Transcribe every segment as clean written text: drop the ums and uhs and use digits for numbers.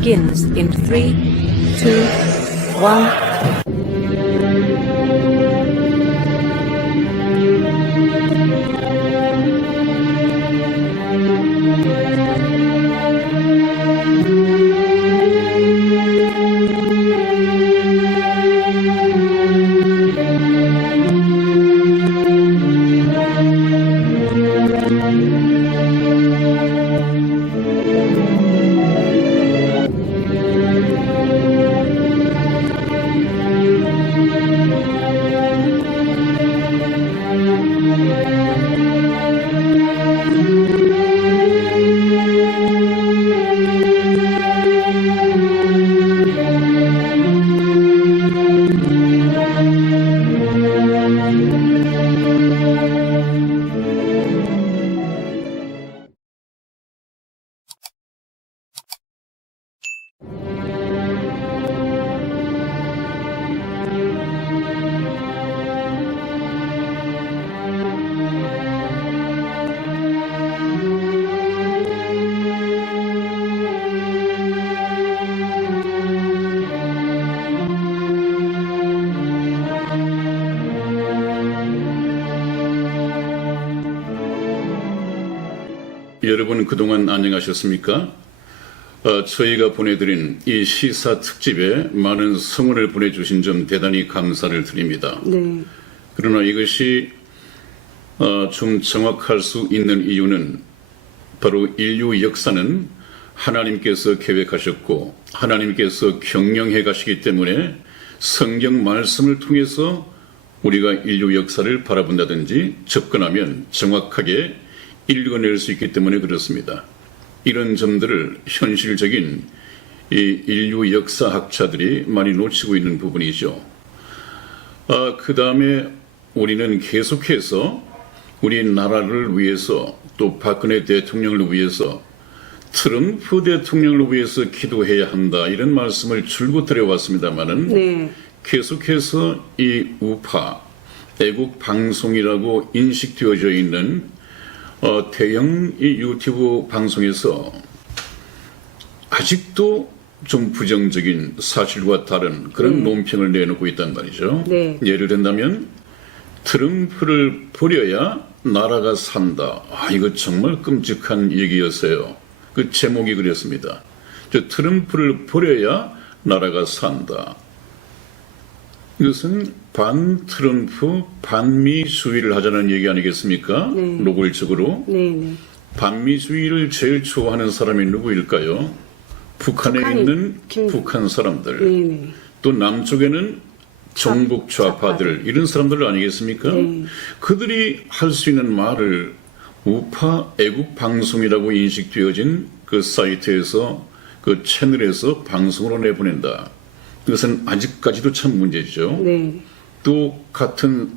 begins in 3, 2, 1. 여러분 그동안 안녕하셨습니까? 저희가 보내드린 이 시사 특집에 많은 성원을 보내주신 점 대단히 감사를 드립니다. 네. 그러나 이것이 좀 정확할 수 있는 이유는 바로 인류 역사는 하나님께서 계획하셨고 하나님께서 경영해 가시기 때문에 성경 말씀을 통해서 우리가 인류 역사를 바라본다든지 접근하면 정확하게 읽어낼 수 있기 때문에 그렇습니다. 이런 점들을 현실적인 이 인류 역사학자들이 많이 놓치고 있는 부분이죠. 그 다음에 우리는 계속해서 우리나라를 위해서 또 박근혜 대통령을 위해서 트럼프 대통령을 위해서 기도해야 한다 이런 말씀을 줄곧 드려왔습니다마는 네. 계속해서 이 우파 애국 방송이라고 인식되어져 있는 대형 이 유튜브 방송에서 아직도 좀 부정적인 사실과 다른 그런 논평을 내놓고 있단 말이죠. 네. 예를 든다면 트럼프를 버려야 나라가 산다. 이거 정말 끔찍한 얘기였어요. 그 제목이 그랬습니다. 트럼프를 버려야 나라가 산다. 이것은 반트럼프, 반미주의를 하자는 얘기 아니겠습니까? 네. 노골적으로. 네. 반미주의를 제일 좋아하는 사람이 누구일까요? 북한에 있는 북한 사람들. 네. 또 남쪽에는 종북 좌파들, 이런 사람들 아니겠습니까? 네. 그들이 할 수 있는 말을 우파 애국 방송이라고 인식되어진 그 사이트에서 그 채널에서 방송으로 내보낸다. 그것은 아직까지도 참 문제죠. 네. 또 같은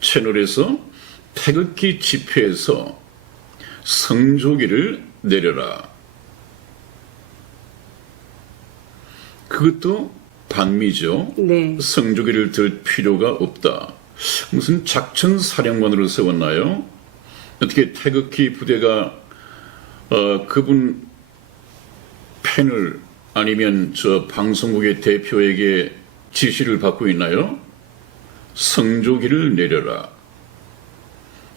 채널에서 태극기 집회에서 성조기를 내려라. 그것도 반미죠. 네. 성조기를 들 필요가 없다. 무슨 작전 사령관으로 세웠나요? 어떻게 태극기 부대가 그분 팬을 아니면 저 방송국의 대표에게 지시를 받고 있나요? 성조기를 내려라.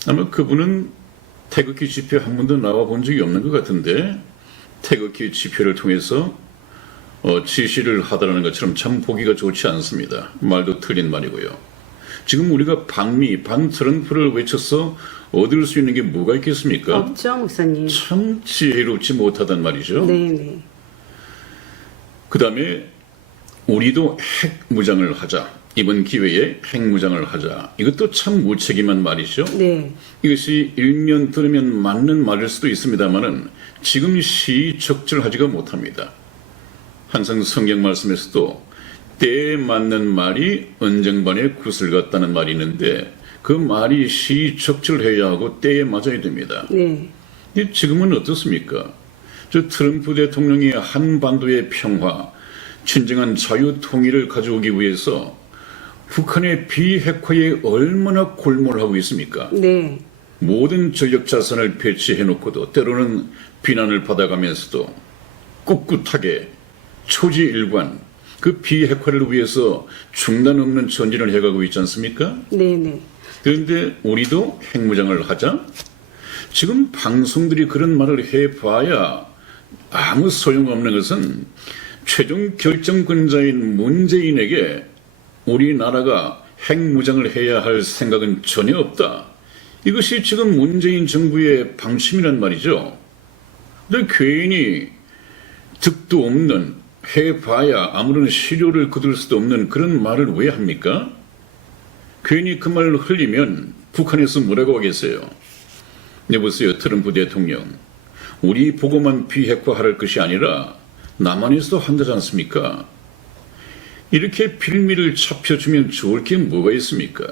아마 그분은 태극기 집회 한 번도 나와 본 적이 없는 것 같은데 태극기 집회를 통해서 지시를 하다라는 것처럼 참 보기가 좋지 않습니다. 말도 틀린 말이고요. 지금 우리가 반트럼프를 외쳐서 얻을 수 있는 게 뭐가 있겠습니까? 없죠, 목사님. 참 지혜롭지 못하단 말이죠. 네. 그 다음에 우리도 핵무장을 하자. 이번 기회에 핵무장을 하자. 이것도 참 무책임한 말이죠. 네. 이것이 일면 들으면 맞는 말일 수도 있습니다만은 지금 시적절하지가 못합니다. 항상 성경 말씀에서도 때에 맞는 말이 언쟁반의 구슬 같다는 말이 있는데 그 말이 시적절해야 하고 때에 맞아야 됩니다. 네. 지금은 어떻습니까? 저 트럼프 대통령이 한반도의 평화, 진정한 자유통일을 가져오기 위해서 북한의 비핵화에 얼마나 골몰하고 있습니까? 네. 모든 전력 자산을 배치해놓고도 때로는 비난을 받아가면서도 꿋꿋하게 초지일관, 그 비핵화를 위해서 중단 없는 전진을 해가고 있지 않습니까? 네네. 그런데 우리도 핵무장을 하자? 지금 방송들이 그런 말을 해봐야 아무 소용없는 것은 최종 결정권자인 문재인에게 우리나라가 핵무장을 해야 할 생각은 전혀 없다. 이것이 지금 문재인 정부의 방침이란 말이죠. 근데 괜히 득도 없는, 해봐야 아무런 실효를 거둘 수도 없는 그런 말을 왜 합니까? 괜히 그 말을 흘리면 북한에서 뭐라고 하겠어요? 여보세요, 트럼프 대통령. 우리 보고만 비핵화할 것이 아니라 남한에서도 한다지 않습니까? 이렇게 빌미를 잡혀주면 좋을 게 뭐가 있습니까?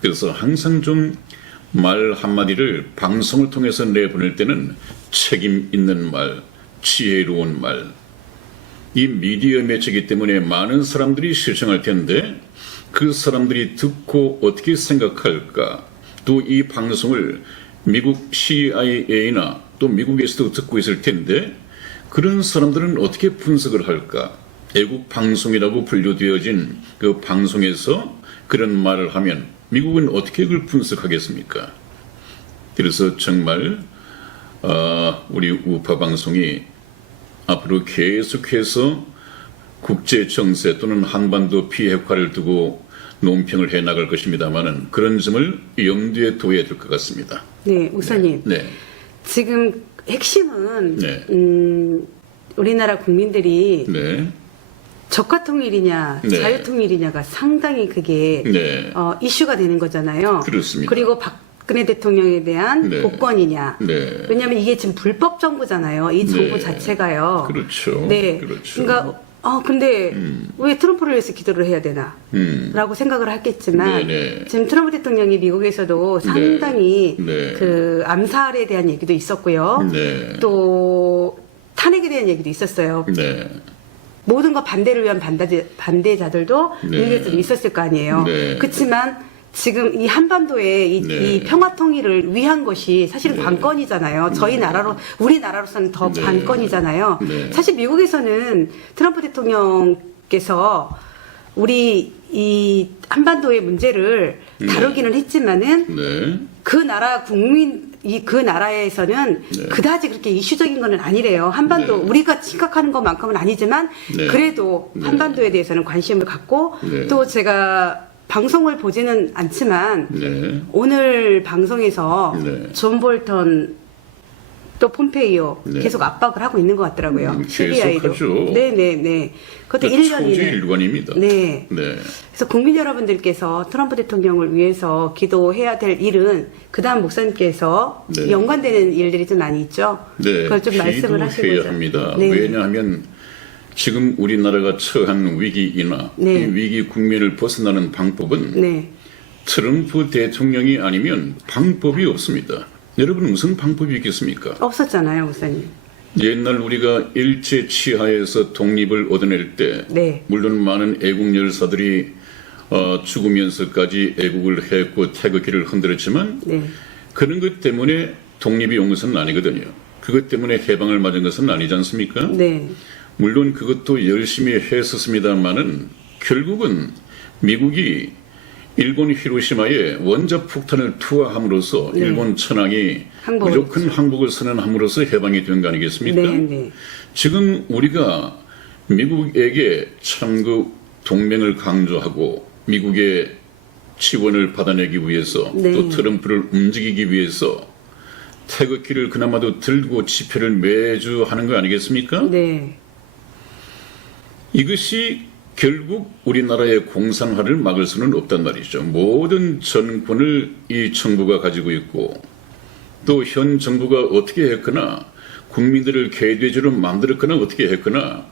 그래서 항상 좀 말 한마디를 방송을 통해서 내보낼 때는 책임 있는 말, 지혜로운 말. 이 미디어 매체이기 때문에 많은 사람들이 시청할 텐데 그 사람들이 듣고 어떻게 생각할까? 또 이 방송을 미국 CIA나 또 미국에서도 듣고 있을 텐데 그런 사람들은 어떻게 분석을 할까? 애국 방송이라고 분류되어진 그 방송에서 그런 말을 하면 미국은 어떻게 그걸 분석하겠습니까? 그래서 정말 우리 우파 방송이 앞으로 계속해서 국제 정세 또는 한반도 비핵화를 두고 논평을 해 나갈 것입니다만은 그런 점을 염두에 둬야 될 것 같습니다. 네, 목사님. 네. 지금 핵심은 네. 우리나라 국민들이 네. 적화통일이냐 네. 자유통일이냐가 상당히 그게 네. 이슈가 되는 거잖아요. 그렇습니다. 그리고 박근혜 대통령에 대한 네. 복권이냐. 네. 왜냐하면 이게 지금 불법 정부잖아요. 이 정부 네. 자체가요. 그렇죠. 네. 그렇죠. 그러니까 근데 왜 트럼프를 위해서 기도를 해야 되나? 라고 생각을 하겠지만 네네. 지금 트럼프 대통령이 미국에서도 상당히 네. 그 암살에 대한 얘기도 있었고요. 네. 또 탄핵에 대한 얘기도 있었어요. 네. 모든 거 반대를 위한 반대자들도 네. 미국에서도 있었을 거 아니에요. 네. 그렇지만 지금 이 한반도의 네. 이 평화 통일을 위한 것이 사실은 네. 관건이잖아요. 저희 우리나라로서는 더 네. 관건이잖아요. 네. 사실 미국에서는 트럼프 대통령께서 우리 이 한반도의 문제를 다루기는 했지만은 네. 그 나라 그 나라에서는 네. 그다지 그렇게 이슈적인 건 아니래요. 한반도 네. 우리가 심각한 것만큼은 아니지만 네. 그래도 네. 한반도에 대해서는 관심을 갖고 네. 또 제가 방송을 보지는 않지만 네. 오늘 방송에서 네. 존 볼턴 또 폼페이오 네. 계속 압박을 하고 있는 것 같더라고요. CBI도. 계속하죠. 네네네. 그것도 1년 이내. 초지일관입니다. 네. 네. 그래서 국민 여러분들께서 트럼프 대통령을 위해서 기도해야 될 일은 그다음 목사님께서 네. 연관되는 일들이 좀 많이 있죠. 네. 그걸 좀 말씀을 하시고요. 기도해야 합니다. 네. 왜냐하면 지금 우리나라가 처한 위기이나 네. 이 위기 국면을 벗어나는 방법은 네. 트럼프 대통령이 아니면 방법이 없습니다. 여러분 무슨 방법이 있겠습니까? 없었잖아요, 목사님. 옛날 우리가 일제 치하에서 독립을 얻어낼 때 네. 물론 많은 애국 열사들이 죽으면서까지 애국을 했고 태극기를 흔들었지만 네. 그런 것 때문에 독립이 온 것은 아니거든요. 그것 때문에 해방을 맞은 것은 아니지 않습니까? 네. 물론 그것도 열심히 했었습니다만은 결국은 미국이 일본 히로시마에 원자 폭탄을 투하함으로써 네. 일본 천황이 항복을 무조건 항복을 선언함으로써 해방이 된 거 아니겠습니까? 네. 네. 지금 우리가 미국에게 참 그 동맹을 강조하고 미국의 지원을 받아내기 위해서 네. 또 트럼프를 움직이기 위해서 태극기를 그나마도 들고 집회를 매주 하는 거 아니겠습니까? 네. 이것이 결국 우리나라의 공산화를 막을 수는 없단 말이죠. 모든 전권을 이 정부가 가지고 있고 또 현 정부가 어떻게 했거나 국민들을 개돼지로 만들었거나 어떻게 했거나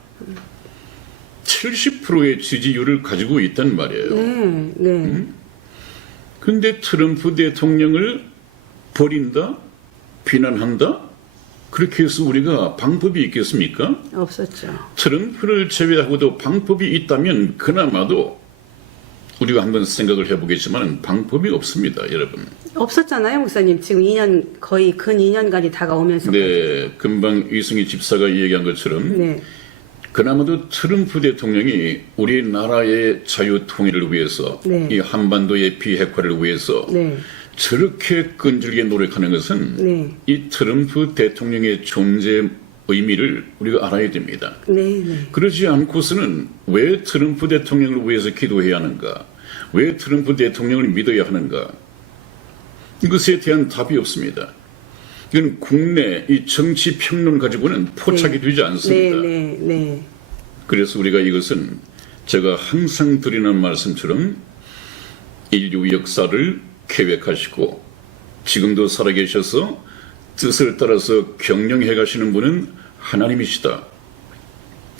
70%의 지지율을 가지고 있단 말이에요. 네. 네. 그런데 트럼프 대통령을 버린다? 비난한다? 그렇게 해서 우리가 방법이 있겠습니까? 없었죠. 트럼프를 제외하고도 방법이 있다면 그나마도 우리가 한번 생각을 해보겠지만 방법이 없습니다, 여러분. 없었잖아요, 목사님. 지금 2년 거의 근 2년간이 다가오면서. 네, 금방 이승희 집사가 얘기한 것처럼 네. 그나마도 트럼프 대통령이 우리나라의 자유 통일을 위해서 네. 이 한반도의 비핵화를 위해서 네. 저렇게 끈질기게 노력하는 것은 네. 이 트럼프 대통령의 존재 의미를 우리가 알아야 됩니다. 네. 네. 그러지 않고서는 왜 트럼프 대통령을 위해서 기도해야 하는가? 왜 트럼프 대통령을 믿어야 하는가? 이것에 대한 답이 없습니다. 이건 국내 이 정치 평론 가지고는 포착이 되지 않습니다. 네. 네. 그래서 우리가 이것은 제가 항상 드리는 말씀처럼 인류 역사를 계획하시고 지금도 살아계셔서 뜻을 따라서 경영해 가시는 분은 하나님이시다.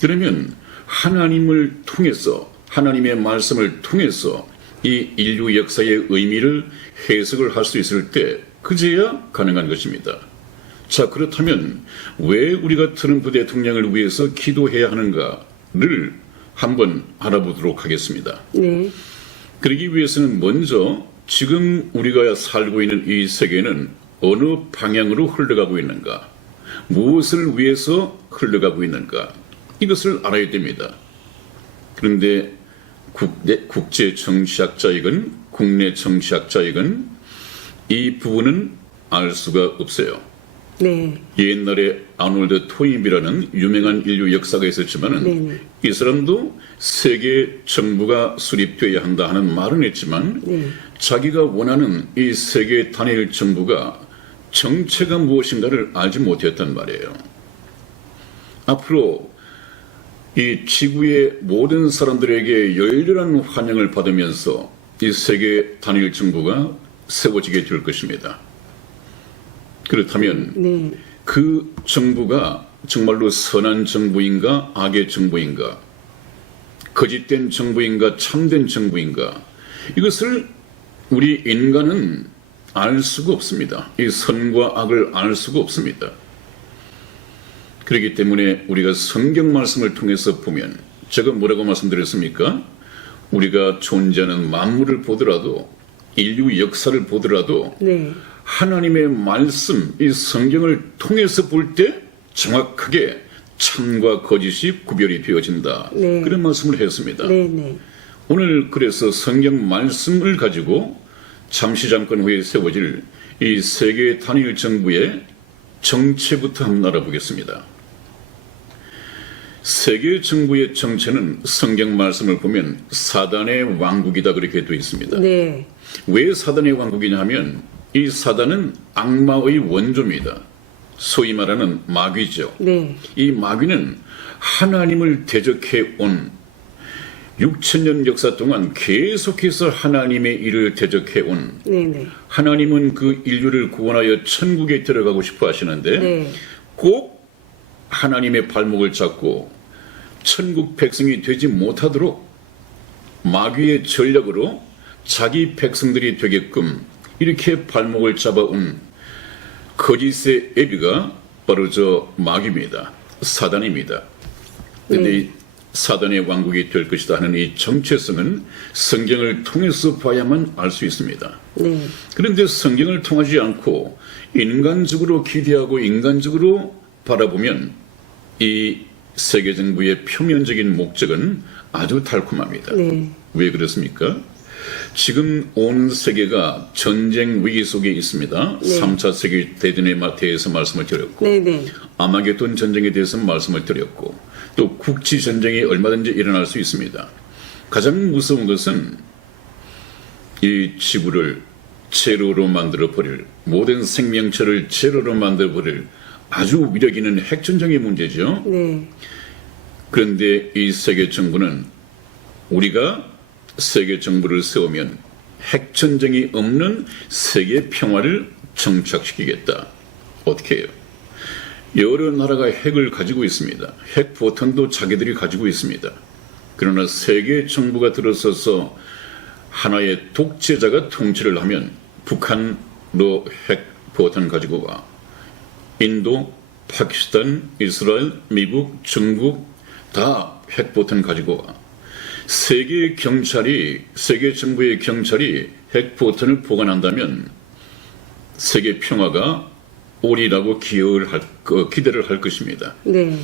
그러면 하나님을 통해서 하나님의 말씀을 통해서 이 인류 역사의 의미를 해석을 할 수 있을 때 그제야 가능한 것입니다. 자, 그렇다면 왜 우리가 트럼프 대통령을 위해서 기도해야 하는가를 한번 알아보도록 하겠습니다. 네. 그러기 위해서는 먼저 지금 우리가 살고 있는 이 세계는 어느 방향으로 흘러가고 있는가, 무엇을 위해서 흘러가고 있는가, 이것을 알아야 됩니다. 그런데 국제 정치학자이건 국내 정치학자이건 이 부분은 알 수가 없어요. 네. 옛날에 아놀드 토인비라는 유명한 인류 역사가 있었지만은 네네. 이 사람도 세계 정부가 수립되어야 한다 하는 말은 했지만 네. 자기가 원하는 이 세계 단일 정부가 정체가 무엇인가를 알지 못했단 말이에요. 앞으로 이 지구의 모든 사람들에게 열렬한 환영을 받으면서 이 세계 단일 정부가 세워지게 될 것입니다. 그렇다면 네. 그 정부가 정말로 선한 정부인가 악의 정부인가, 거짓된 정부인가 참된 정부인가, 이것을 우리 인간은 알 수가 없습니다. 이 선과 악을 알 수가 없습니다. 그렇기 때문에 우리가 성경 말씀을 통해서 보면, 제가 뭐라고 말씀드렸습니까? 우리가 존재하는 만물을 보더라도, 인류 역사를 보더라도 네. 하나님의 말씀, 이 성경을 통해서 볼 때 정확하게 참과 거짓이 구별이 되어진다. 네. 그런 말씀을 했습니다. 네. 네. 오늘 그래서 성경 말씀을 가지고 잠시 잠깐 후에 세워질 이 세계 단일 정부의 정체부터 한번 알아보겠습니다. 세계 정부의 정체는 성경 말씀을 보면 사단의 왕국이다 그렇게 되어 있습니다. 네. 왜 사단의 왕국이냐 하면 이 사단은 악마의 원조입니다. 소위 말하는 마귀죠. 네. 이 마귀는 하나님을 대적해 온 6,000년 역사 동안 계속해서 하나님의 일을 대적해 온, 네. 네. 하나님은 그 인류를 구원하여 천국에 들어가고 싶어 하시는데 네. 꼭 하나님의 발목을 잡고 천국 백성이 되지 못하도록 마귀의 전략으로 자기 백성들이 되게끔 이렇게 발목을 잡아온 거짓의 애비가 바로 저 마귀입니다. 사단입니다. 그런데 네. 이 사단의 왕국이 될 것이다 하는 이 정체성은 성경을 통해서 봐야만 알 수 있습니다. 네. 그런데 성경을 통하지 않고 인간적으로 기대하고 인간적으로 바라보면 이 세계 정부의 표면적인 목적은 아주 달콤합니다. 네. 왜 그렇습니까? 지금 온 세계가 전쟁 위기 속에 있습니다. 네. 3차 세계 대전에 대해서 말씀을 드렸고 네. 네. 아마게돈 전쟁에 대해서 말씀을 드렸고 또 국지 전쟁이 얼마든지 일어날 수 있습니다. 가장 무서운 것은 이 지구를 제로로 만들어 버릴, 모든 생명체를 제로로 만들어 버릴 아주 위력 있는 핵전쟁의 문제죠. 네. 그런데 이 세계 정부는 우리가 세계 정부를 세우면 핵전쟁이 없는 세계 평화를 정착시키겠다. 어떻게 해요? 여러 나라가 핵을 가지고 있습니다. 핵포탄도 자기들이 가지고 있습니다. 그러나 세계 정부가 들어서서 하나의 독재자가 통치를 하면 북한 너 핵포탄 가지고 와. 인도, 파키스탄, 이스라엘, 미국, 중국 다 핵포탄 가지고 와. 세계 정부의 경찰이 핵포탄을 보관한다면 세계 평화가 오리라고 기대를 할 것입니다. 네.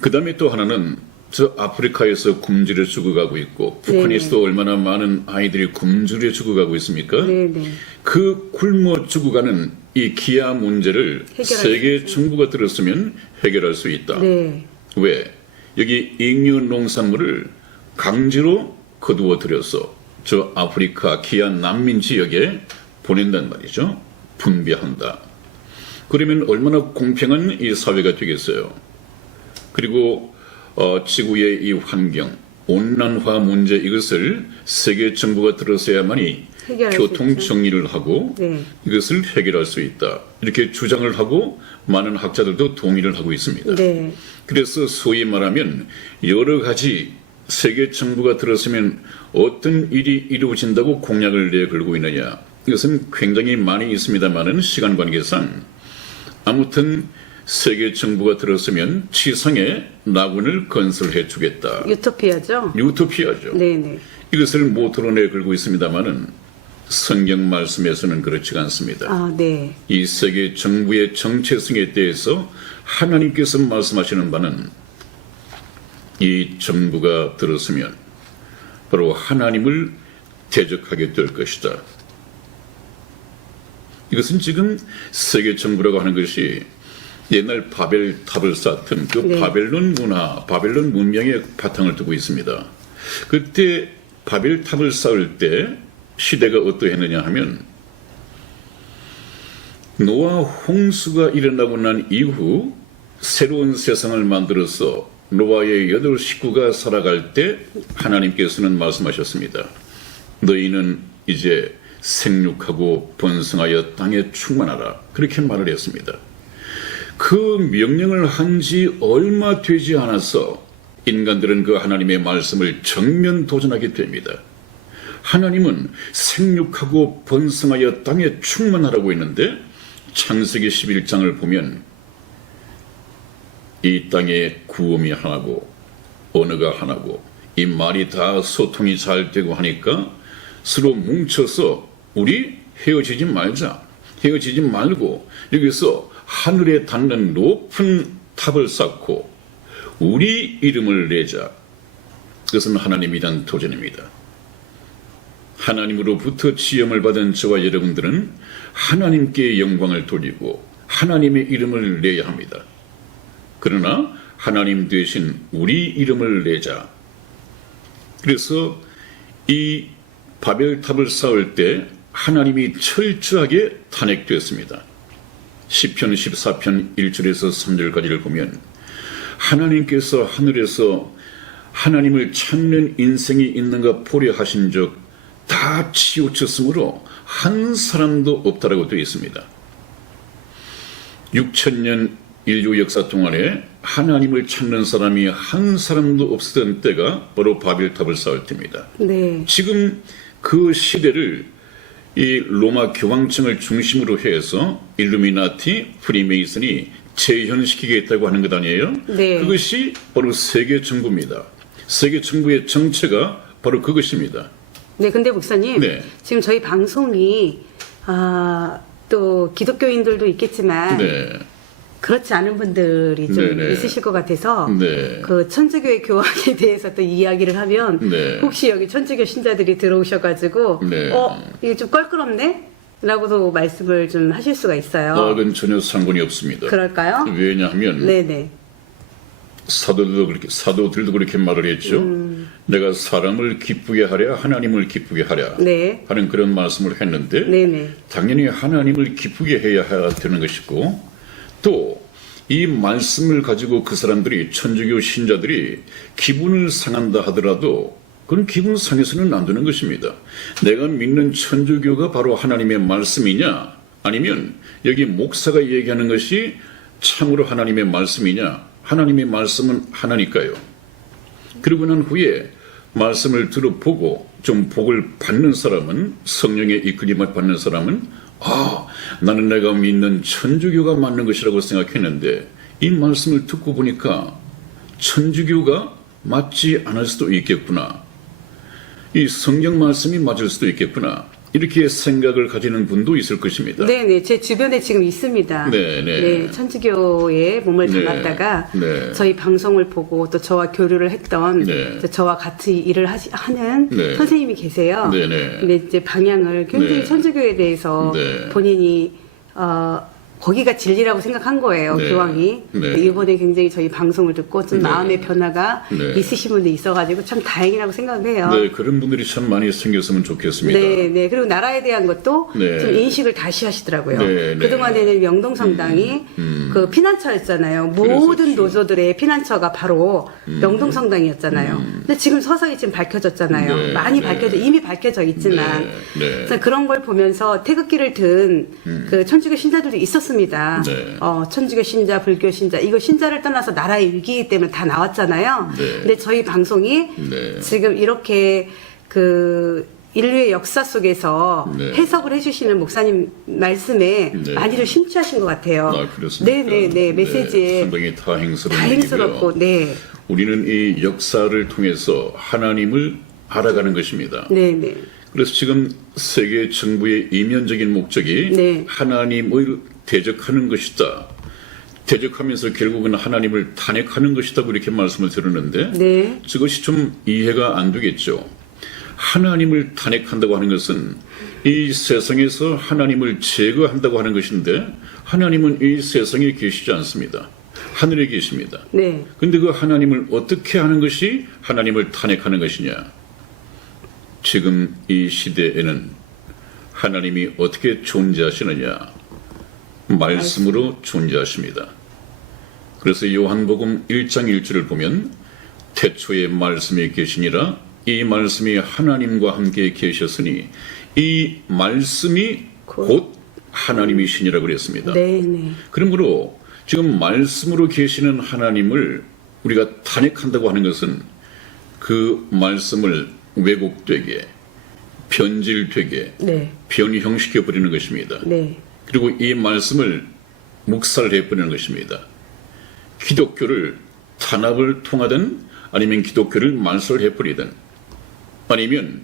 그 다음에 또 하나는 저 아프리카에서 굶주려 죽어가고 있고 북한에서도 얼마나 많은 아이들이 굶주려 죽어가고 있습니까? 네네. 그 굶어 죽어가는 이 기아 문제를 세계 정부가 들었으면 해결할 수 있다. 네. 왜? 여기 잉여 농산물을 강제로 거두어 들여서 저 아프리카 기아 난민 지역에 보낸단 말이죠. 분배한다. 그러면 얼마나 공평한 이 사회가 되겠어요. 그리고 지구의 이 환경, 온난화 문제 이것을 세계 정부가 들어서야만이 해결할 교통 수 있죠. 정리를 하고 네. 이것을 해결할 수 있다. 이렇게 주장을 하고 많은 학자들도 동의를 하고 있습니다. 네. 그래서 소위 말하면 여러 가지 세계 정부가 들었으면 어떤 일이 이루어진다고 공약을 내걸고 있느냐. 이것은 굉장히 많이 있습니다만은 시간 관계상 아무튼 세계 정부가 들었으면 지상에 낙원을 건설해 주겠다. 유토피아죠? 유토피아죠. 네네. 이것을 모토로 내걸고 있습니다만은 성경 말씀에서는 그렇지가 않습니다. 아, 네. 이 세계 정부의 정체성에 대해서 하나님께서 말씀하시는 바는 이 정부가 들었으면 바로 하나님을 대적하게 될 것이다. 이것은 지금 세계 정부라고 하는 것이 옛날 바벨탑을 쌓던 그 네. 바벨론 문화, 바벨론 문명의 바탕을 두고 있습니다. 그때 바벨탑을 쌓을 때 시대가 어떠했느냐 하면 노아 홍수가 일어나고 난 이후 새로운 세상을 만들어서 노아의 8 식구가 살아갈 때 하나님께서는 말씀하셨습니다. 너희는 이제 생육하고 번성하여 땅에 충만하라. 그렇게 말을 했습니다. 그 명령을 한 지 얼마 되지 않아서 인간들은 그 하나님의 말씀을 정면 도전하게 됩니다. 하나님은 생육하고 번성하여 땅에 충만하라고 했는데 창세기 11장을 보면 이 땅에 구음이 하나고 언어가 하나고 이 말이 다 소통이 잘 되고 하니까 서로 뭉쳐서 우리 헤어지지 말자. 헤어지지 말고 여기서 하늘에 닿는 높은 탑을 쌓고 우리 이름을 내자. 그것은 하나님에 대한 도전입니다. 하나님으로부터 지음을 받은 저와 여러분들은 하나님께 영광을 돌리고 하나님의 이름을 내야 합니다. 그러나 하나님 대신 우리 이름을 내자. 그래서 이 바벨탑을 쌓을 때 하나님이 철저하게 탄핵되었습니다. 시편 14편 1절에서 3절까지를 보면 하나님께서 하늘에서 하나님을 찾는 인생이 있는가 보려 하신 적 다 치우쳤으므로 한 사람도 없다라고 되어 있습니다. 6,000년 인류 역사 동안에 하나님을 찾는 사람이 한 사람도 없었던 때가 바로 바벨탑을 쌓을 때입니다. 네. 지금 그 시대를 이 로마 교황청을 중심으로 해서 일루미나티, 프리메이슨이 재현시키겠다고 하는 것 아니에요? 네. 그것이 바로 세계 정부입니다. 세계 정부의 정체가 바로 그것입니다. 네, 근데 목사님, 네. 지금 저희 방송이 또 기독교인들도 있겠지만 네. 그렇지 않은 분들이 좀 네네. 있으실 것 같아서 네. 그 천주교의 교황에 대해서 또 이야기를 하면 네. 혹시 여기 천주교 신자들이 들어오셔가지고 네. 이게 좀 껄끄럽네? 라고도 말씀을 좀 하실 수가 있어요. 그건 전혀 상관이 없습니다. 그럴까요? 왜냐하면 네네. 사도들도 그렇게 말을 했죠. 내가 사람을 기쁘게 하랴 하나님을 기쁘게 하랴 네. 하는 그런 말씀을 했는데 네네. 당연히 하나님을 기쁘게 해야 되는 것이고 또 이 말씀을 가지고 그 사람들이 천주교 신자들이 기분을 상한다 하더라도 그건 기분 상해서는 안 되는 것입니다. 내가 믿는 천주교가 바로 하나님의 말씀이냐 아니면 여기 목사가 얘기하는 것이 참으로 하나님의 말씀이냐. 하나님의 말씀은 하나니까요. 그러고 난 후에 말씀을 들어보고 좀 복을 받는 사람은 성령의 이끌림을 받는 사람은 나는 내가 믿는 천주교가 맞는 것이라고 생각했는데 이 말씀을 듣고 보니까 천주교가 맞지 않을 수도 있겠구나. 이 성경 말씀이 맞을 수도 있겠구나. 이렇게 생각을 가지는 분도 있을 것입니다. 네네, 제 주변에 지금 있습니다. 네. 천주교에 몸을 네. 담았다가 네. 저희 방송을 보고 또 저와 교류를 했던 네. 저와 같이 일을 하는 네. 선생님이 계세요. 네네. 근데 이제 방향을 굉장히 네. 천주교에 대해서 네. 본인이 거기가 진리라고 생각한 거예요, 네. 교황이. 네. 근데 이번에 굉장히 저희 방송을 듣고 좀 네. 마음의 변화가 네. 있으신 분도 있어가지고 참 다행이라고 생각을 해요. 네, 그런 분들이 참 많이 생겼으면 좋겠습니다. 네. 그리고 나라에 대한 것도 네. 좀 인식을 다시 하시더라고요. 네. 그동안에는 명동성당이 그 피난처였잖아요. 모든 그랬었죠. 노조들의 피난처가 바로 명동성당이었잖아요. 근데 지금 서서히 지금 밝혀졌잖아요. 네. 많이 네. 이미 밝혀져 있지만. 네. 그래서 그런 걸 보면서 태극기를 든 그 천주교 신자들도 있었습니다. 네. 천주교 신자, 불교 신자, 이거 신자를 떠나서 나라의 위기이기 때문에 다 나왔잖아요. 네. 근데 저희 방송이 네. 지금 이렇게 그 인류의 역사 속에서 네. 해석을 해주시는 목사님 말씀에 네. 많이들 심취하신 것 같아요. 아, 그렇습니까? 네. 메시지에 상당히 다행스러운 다행스럽고, 일이고요. 네. 우리는 이 역사를 통해서 하나님을 알아가는 것입니다. 네. 그래서 지금 세계 정부의 이면적인 목적이 네. 하나님을 대적하는 것이다. 대적하면서 결국은 하나님을 탄핵하는 것이다. 이렇게 말씀을 드렸는데 네. 그것이 좀 이해가 안 되겠죠. 하나님을 탄핵한다고 하는 것은 이 세상에서 하나님을 제거한다고 하는 것인데 하나님은 이 세상에 계시지 않습니다. 하늘에 계십니다. 네. 근데 그 하나님을 어떻게 하는 것이 하나님을 탄핵하는 것이냐? 지금 이 시대에는 하나님이 어떻게 존재하시느냐? 말씀으로 존재하십니다. 그래서 요한복음 1장 1절을 보면 태초에 말씀이 계시니라 이 말씀이 하나님과 함께 계셨으니 이 말씀이 곧 하나님이시니라 그랬습니다. 네. 그러므로 지금 말씀으로 계시는 하나님을 우리가 탄핵한다고 하는 것은 그 말씀을 왜곡되게 변질되게 네. 변형시켜 버리는 것입니다. 네. 그리고 이 말씀을 묵살해 버리는 것입니다. 기독교를 탄압을 통하든 아니면 기독교를 말살해 버리든 아니면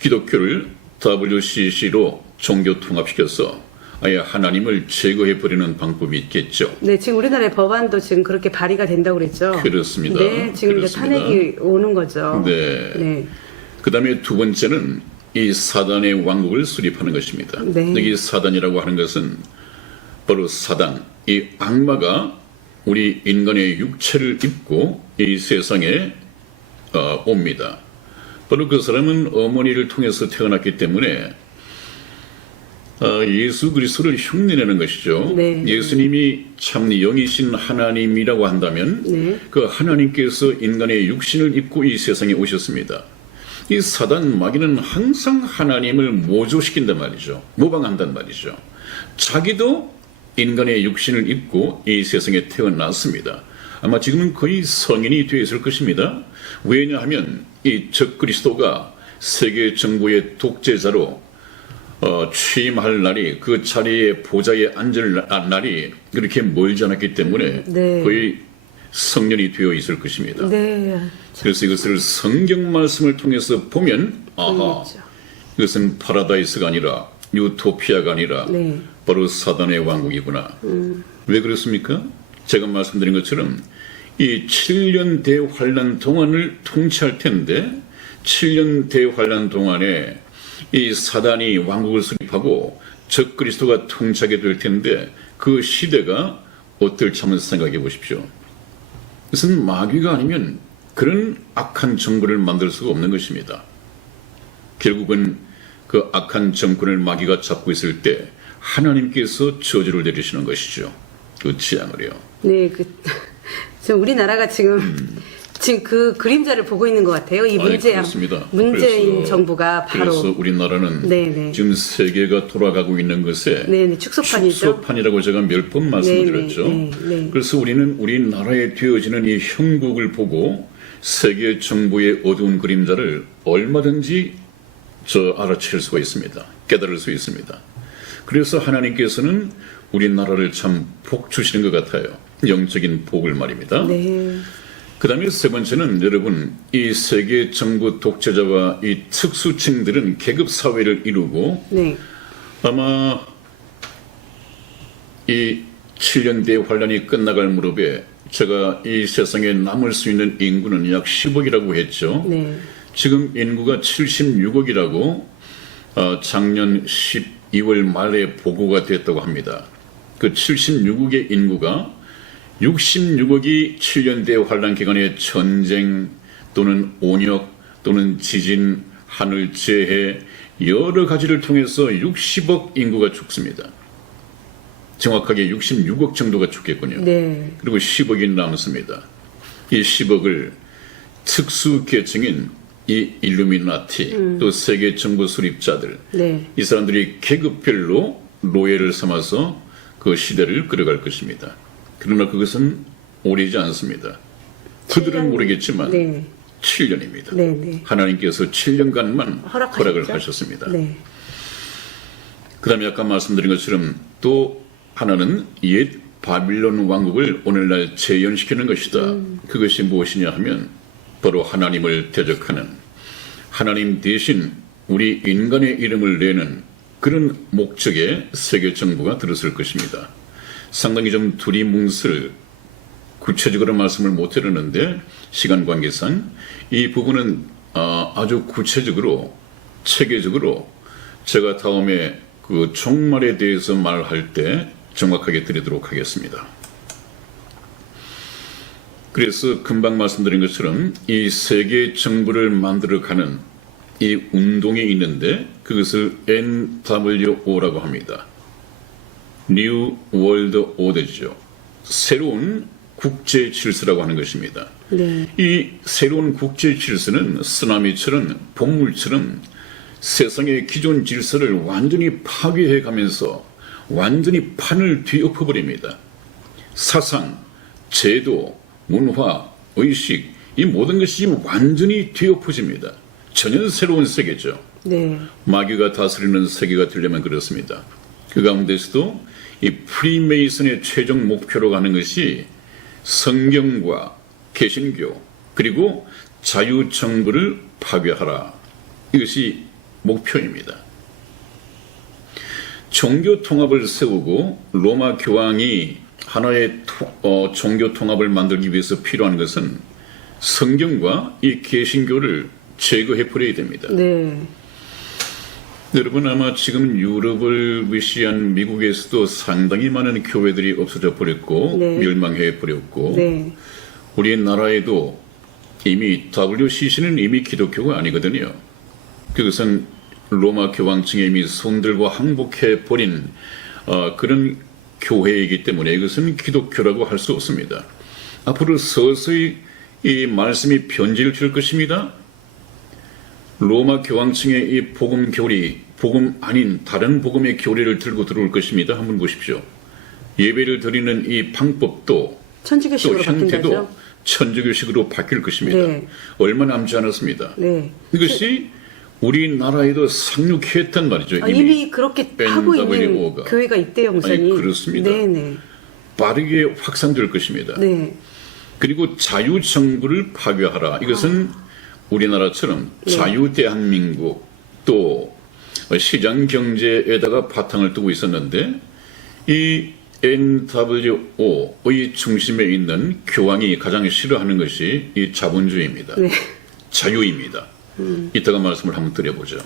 기독교를 WCC로 종교 통합시켜서 아예 하나님을 제거해 버리는 방법이 있겠죠. 네, 지금 우리나라의 법안도 지금 그렇게 발의가 된다고 그랬죠. 그렇습니다. 네, 지금 그렇습니다. 이제 탄핵이 오는 거죠. 네. 그 다음에 두 번째는 이 사단의 왕국을 수립하는 것입니다. 네. 여기 사단이라고 하는 것은 바로 사단, 이 악마가 우리 인간의 육체를 입고 이 세상에 옵니다. 바로 그 사람은 어머니를 통해서 태어났기 때문에 예수 그리스도를 흉내내는 것이죠. 네. 예수님이 참 영이신 하나님이라고 한다면 네. 그 하나님께서 인간의 육신을 입고 이 세상에 오셨습니다. 이 사단 마귀는 항상 하나님을 모조시킨단 말이죠. 모방한단 말이죠. 자기도 인간의 육신을 입고 이 세상에 태어났습니다. 아마 지금은 거의 성인이 되어 있을 것입니다. 왜냐하면 이 적그리스도가 세계 정부의 독재자로 취임할 날이 그 자리에 보좌에 앉을 날이 그렇게 멀지 않았기 때문에 네. 거의 성년이 되어 있을 것입니다. 네. 그래서 이것을 성경 말씀을 통해서 보면 아하, 그렇죠. 이것은 파라다이스가 아니라 유토피아가 아니라 네. 바로 사단의 왕국이구나. 왜 그렇습니까? 제가 말씀드린 것처럼 이 7년 대환란 동안을 통치할 텐데 7년 대환란 동안에 이 사단이 왕국을 수립하고 적그리스도가 통치하게 될 텐데 그 시대가 어떨지 한번 생각해 보십시오. 이것은 마귀가 아니면 그런 악한 정부를 만들 수가 없는 것입니다. 결국은 그 악한 정권을 마귀가 잡고 있을 때 하나님께서 저주를 내리시는 것이죠. 그 재앙을요. 네, 지금 우리나라가 지금 그 그림자를 보고 있는 것 같아요. 이 그렇습니다. 문재인 그래서, 정부가 바로. 그래서 우리나라는 네네. 지금 세계가 돌아가고 있는 것에 네네, 축소판이죠. 축소판이라고 제가 몇 번 말씀드렸죠. 네. 그래서 우리는 우리나라에 되어지는 이 형국을 보고 세계 정부의 어두운 그림자를 얼마든지 알아챌 수가 있습니다. 깨달을 수 있습니다. 그래서 하나님께서는 우리나라를 참 복 주시는 것 같아요. 영적인 복을 말입니다. 네. 그다음에 세 번째는 여러분, 이 세계 정부 독재자와 이 특수층들은 계급 사회를 이루고 네. 아마 이 7년 뒤에 환란이 끝나갈 무렵에 제가 이 세상에 남을 수 있는 인구는 약 10억이라고 했죠. 네. 지금 인구가 76억이라고 작년 12월 말에 보고가 됐다고 합니다. 그 76억의 인구가 66억이 7년 뒤에 환란 기간에 전쟁 또는 온역 또는 지진, 하늘재해 여러 가지를 통해서 60억 인구가 죽습니다. 정확하게 66억 정도가 죽겠군요. 네. 그리고 10억이 남습니다. 이 10억을 특수계층인 이 일루미나티 또 세계 정부 수립자들 네. 이 사람들이 계급별로 노예를 삼아서 그 시대를 끌어갈 것입니다. 그러나 그것은 오래지 않습니다. 그들은 모르겠지만 네. 7년입니다. 네, 네. 하나님께서 7년간만 허락하셨죠? 허락을 하셨습니다. 네. 그 다음에 아까 말씀드린 것처럼 또 하나는 옛 바빌론 왕국을 오늘날 재현시키는 것이다. 그것이 무엇이냐 하면 바로 하나님을 대적하는 하나님 대신 우리 인간의 이름을 내는 그런 목적의 세계 정부가 들었을 것입니다. 상당히 좀 두리뭉술 구체적으로 말씀을 못 드렸는데 시간 관계상 이 부분은 아주 구체적으로 체계적으로 제가 다음에 그 종말에 대해서 말할 때 정확하게 드리도록 하겠습니다. 그래서 금방 말씀드린 것처럼 이 세계 정부를 만들어가는 이 운동이 있는데 그것을 NWO라고 합니다. New World Order죠. 새로운 국제 질서라고 하는 것입니다. 네. 이 새로운 국제 질서는 쓰나미처럼 폭물처럼 세상의 기존 질서를 완전히 파괴해 가면서 완전히 판을 뒤엎어버립니다. 사상, 제도, 문화, 의식 이 모든 것이 완전히 뒤엎어집니다. 전혀 새로운 세계죠. 네. 마귀가 다스리는 세계가 되려면 그렇습니다. 그 가운데서도 이 프리메이슨의 최종 목표로 가는 것이 성경과 개신교 그리고 자유정부를 파괴하라. 이것이 목표입니다. 종교 통합을 세우고 로마 교황이 하나의 종교 통합을 만들기 위해서 필요한 것은 성경과 이 개신교를 제거해 버려야 됩니다. 네. 여러분 아마 지금 유럽을 위시한 미국에서도 상당히 많은 교회들이 없어져 버렸고 네. 멸망해 버렸고 네. 우리나라에도 이미 WCC는 이미 기독교가 아니거든요. 그것은 로마 교황청에 이미 손들고 항복해 버린 그런 교회이기 때문에 이것은 기독교라고 할 수 없습니다. 앞으로 서서히 이 말씀이 변질을 줄 것입니다. 로마 교황청의 이 복음 교리, 복음 아닌 다른 복음의 교리를 들고 들어올 것입니다. 한번 보십시오. 예배를 드리는 이 방법도 또 천주교식으로 형태도 바뀐다죠? 천주교식으로 바뀔 것입니다. 네. 얼마 남지 않았습니다. 네. 이것이 우리나라에도 상륙했단 말이죠. 이미 그렇게 하고 있는 NWO가. 교회가 있대요, 목사님. 아니, 그렇습니다. 네네. 빠르게 확산될 것입니다. 네. 그리고 자유정부를 파괴하라. 이것은 우리나라처럼 네. 자유대한민국 또 시장경제에다가 바탕을 두고 있었는데 이 NWO의 중심에 있는 교황이 가장 싫어하는 것이 이 자본주의입니다. 네. 자유입니다. 이따가 말씀을 한번 드려보죠.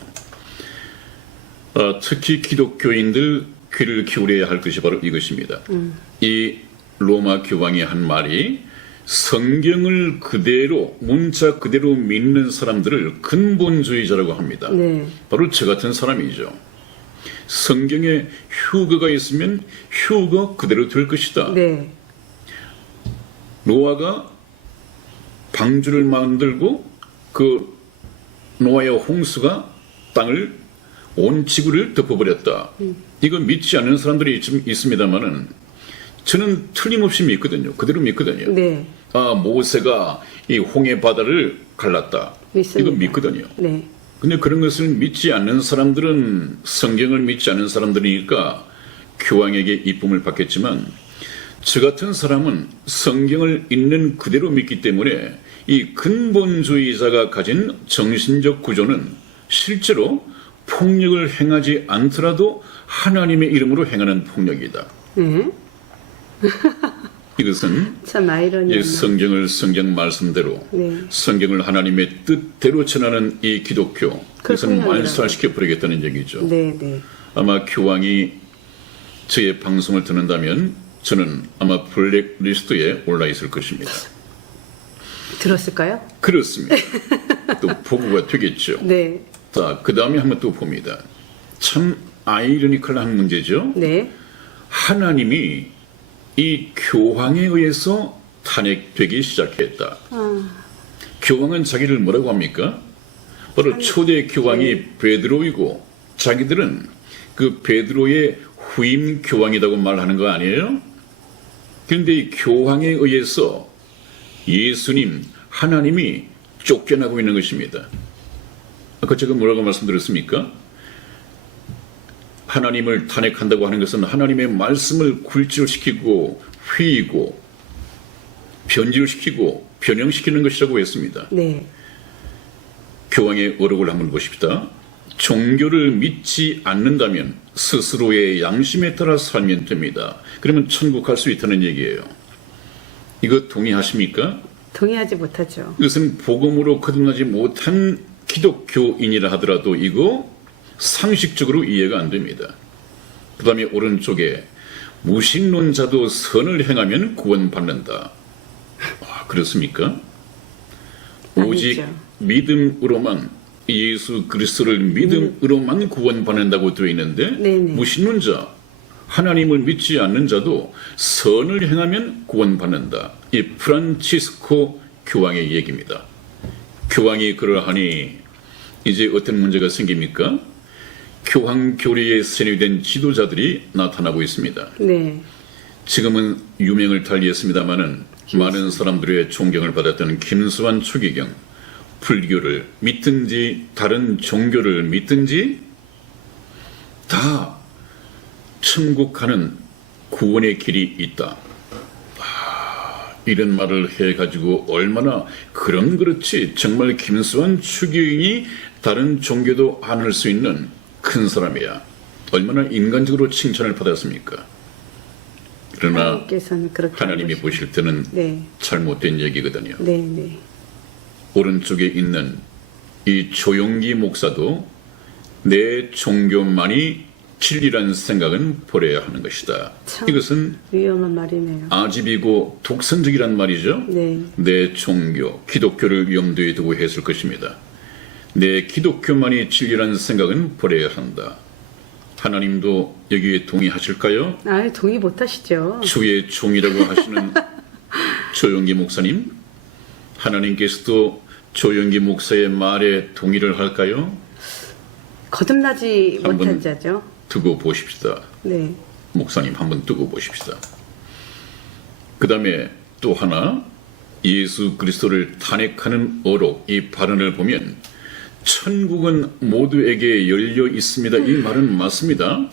특히 기독교인들 귀를 기울여야 할 것이 바로 이것입니다. 이 로마 교황이 한 말이 성경을 그대로 문자 그대로 믿는 사람들을 근본주의자라고 합니다. 네. 바로 저 같은 사람이죠. 성경에 휴거가 있으면 휴거 그대로 될 것이다. 네. 노아가 방주를 만들고 그 노아의 홍수가 땅을 온 지구를 덮어버렸다. 이거 믿지 않는 사람들이 좀 있습니다만은 저는 틀림없이 믿거든요. 그대로 믿거든요. 네. 모세가 이 홍해 바다를 갈랐다. 믿습니다. 이거 믿거든요. 네. 근데 그런 것을 믿지 않는 사람들은 성경을 믿지 않는 사람들이니까 교황에게 이쁨을 받겠지만 저 같은 사람은 성경을 있는 그대로 믿기 때문에 이 근본주의자가 가진 정신적 구조는 실제로 폭력을 행하지 않더라도 하나님의 이름으로 행하는 폭력이다. 네. 이것은 참 이 아이러니한. 성경을 성경 말씀대로 네. 성경을 하나님의 뜻대로 전하는 이 기독교, 그것은 폭력이라고. 말살시켜 버리겠다는 얘기죠. 네, 네. 아마 교황이 저의 방송을 듣는다면 저는 아마 블랙리스트에 올라 있을 것입니다. 들었을까요? 그렇습니다. 또 보고가 되겠죠. 네. 자, 그 다음에 한번 또 봅니다. 참 아이러니컬한 문제죠. 네. 하나님이 이 교황에 의해서 탄핵되기 시작했다. 교황은 자기를 뭐라고 합니까? 바로 초대 교황이 베드로이고 자기들은 그 베드로의 후임 교황이라고 말하는 거 아니에요? 그런데 이 교황에 의해서 예수님, 하나님이 쫓겨나고 있는 것입니다. 아까 제가 뭐라고 말씀드렸습니까? 하나님을 탄핵한다고 하는 것은 하나님의 말씀을 굴절시키고 휘이고 변질시키고 변형시키는 것이라고 했습니다. 네. 교황의 어록을 한번 보십시다. 종교를 믿지 않는다면 스스로의 양심에 따라 살면 됩니다. 그러면 천국 갈 수 있다는 얘기예요. 이거 동의하십니까? 동의하지 못하죠. 이것은 복음으로 거듭나지 못한 기독교인이라 하더라도 이거 상식적으로 이해가 안 됩니다. 그 다음에 오른쪽에 무신론자도 선을 행하면 구원받는다. 아, 그렇습니까? 오직 아니죠. 믿음으로만 예수 그리스도를 믿음으로만 구원받는다고 되어 있는데 네네. 무신론자 하나님을 믿지 않는 자도 선을 행하면 구원받는다. 이 프란치스코 교황의 얘기입니다. 교황이 그러하니 이제 어떤 문제가 생깁니까? 교황 교리에 세뇌된 지도자들이 나타나고 있습니다. 네. 지금은 유명을 달리했습니다마는 많은 사람들의 존경을 받았던 김수환 추기경, 불교를 믿든지 다른 종교를 믿든지 다 천국 가는 구원의 길이 있다. 이런 말을 해가지고 얼마나 그렇지 정말 김수환 추기경이 다른 종교도 안 할 수 있는 큰 사람이야. 얼마나 인간적으로 칭찬을 받았습니까? 그러나 하나님께서는 그렇게 하나님이 하고 보실 때는 네. 잘못된 얘기거든요. 네, 네. 오른쪽에 있는 이 조용기 목사도 내 종교만이 진리란 생각은 버려야 하는 것이다. 참. 이것은 위험한 말이네요. 아집이고 독선적이란 말이죠. 네. 내 종교, 기독교를 염두에 두고 했을 것입니다. 내 기독교만이 진리란 생각은 버려야 한다. 하나님도 여기에 동의하실까요? 아, 동의 못 하시죠. 주의 종이라고 하시는 조용기 목사님, 하나님께서도 조용기 목사의 말에 동의를 할까요? 거듭나지 한번 못한 자죠. 두고 보십시다. 네. 목사님 한번 두고 보십시다. 그 다음에 또 하나 예수 그리스도를 탄핵하는 어록 이 발언을 보면 천국은 모두에게 열려 있습니다. 이 말은 맞습니다.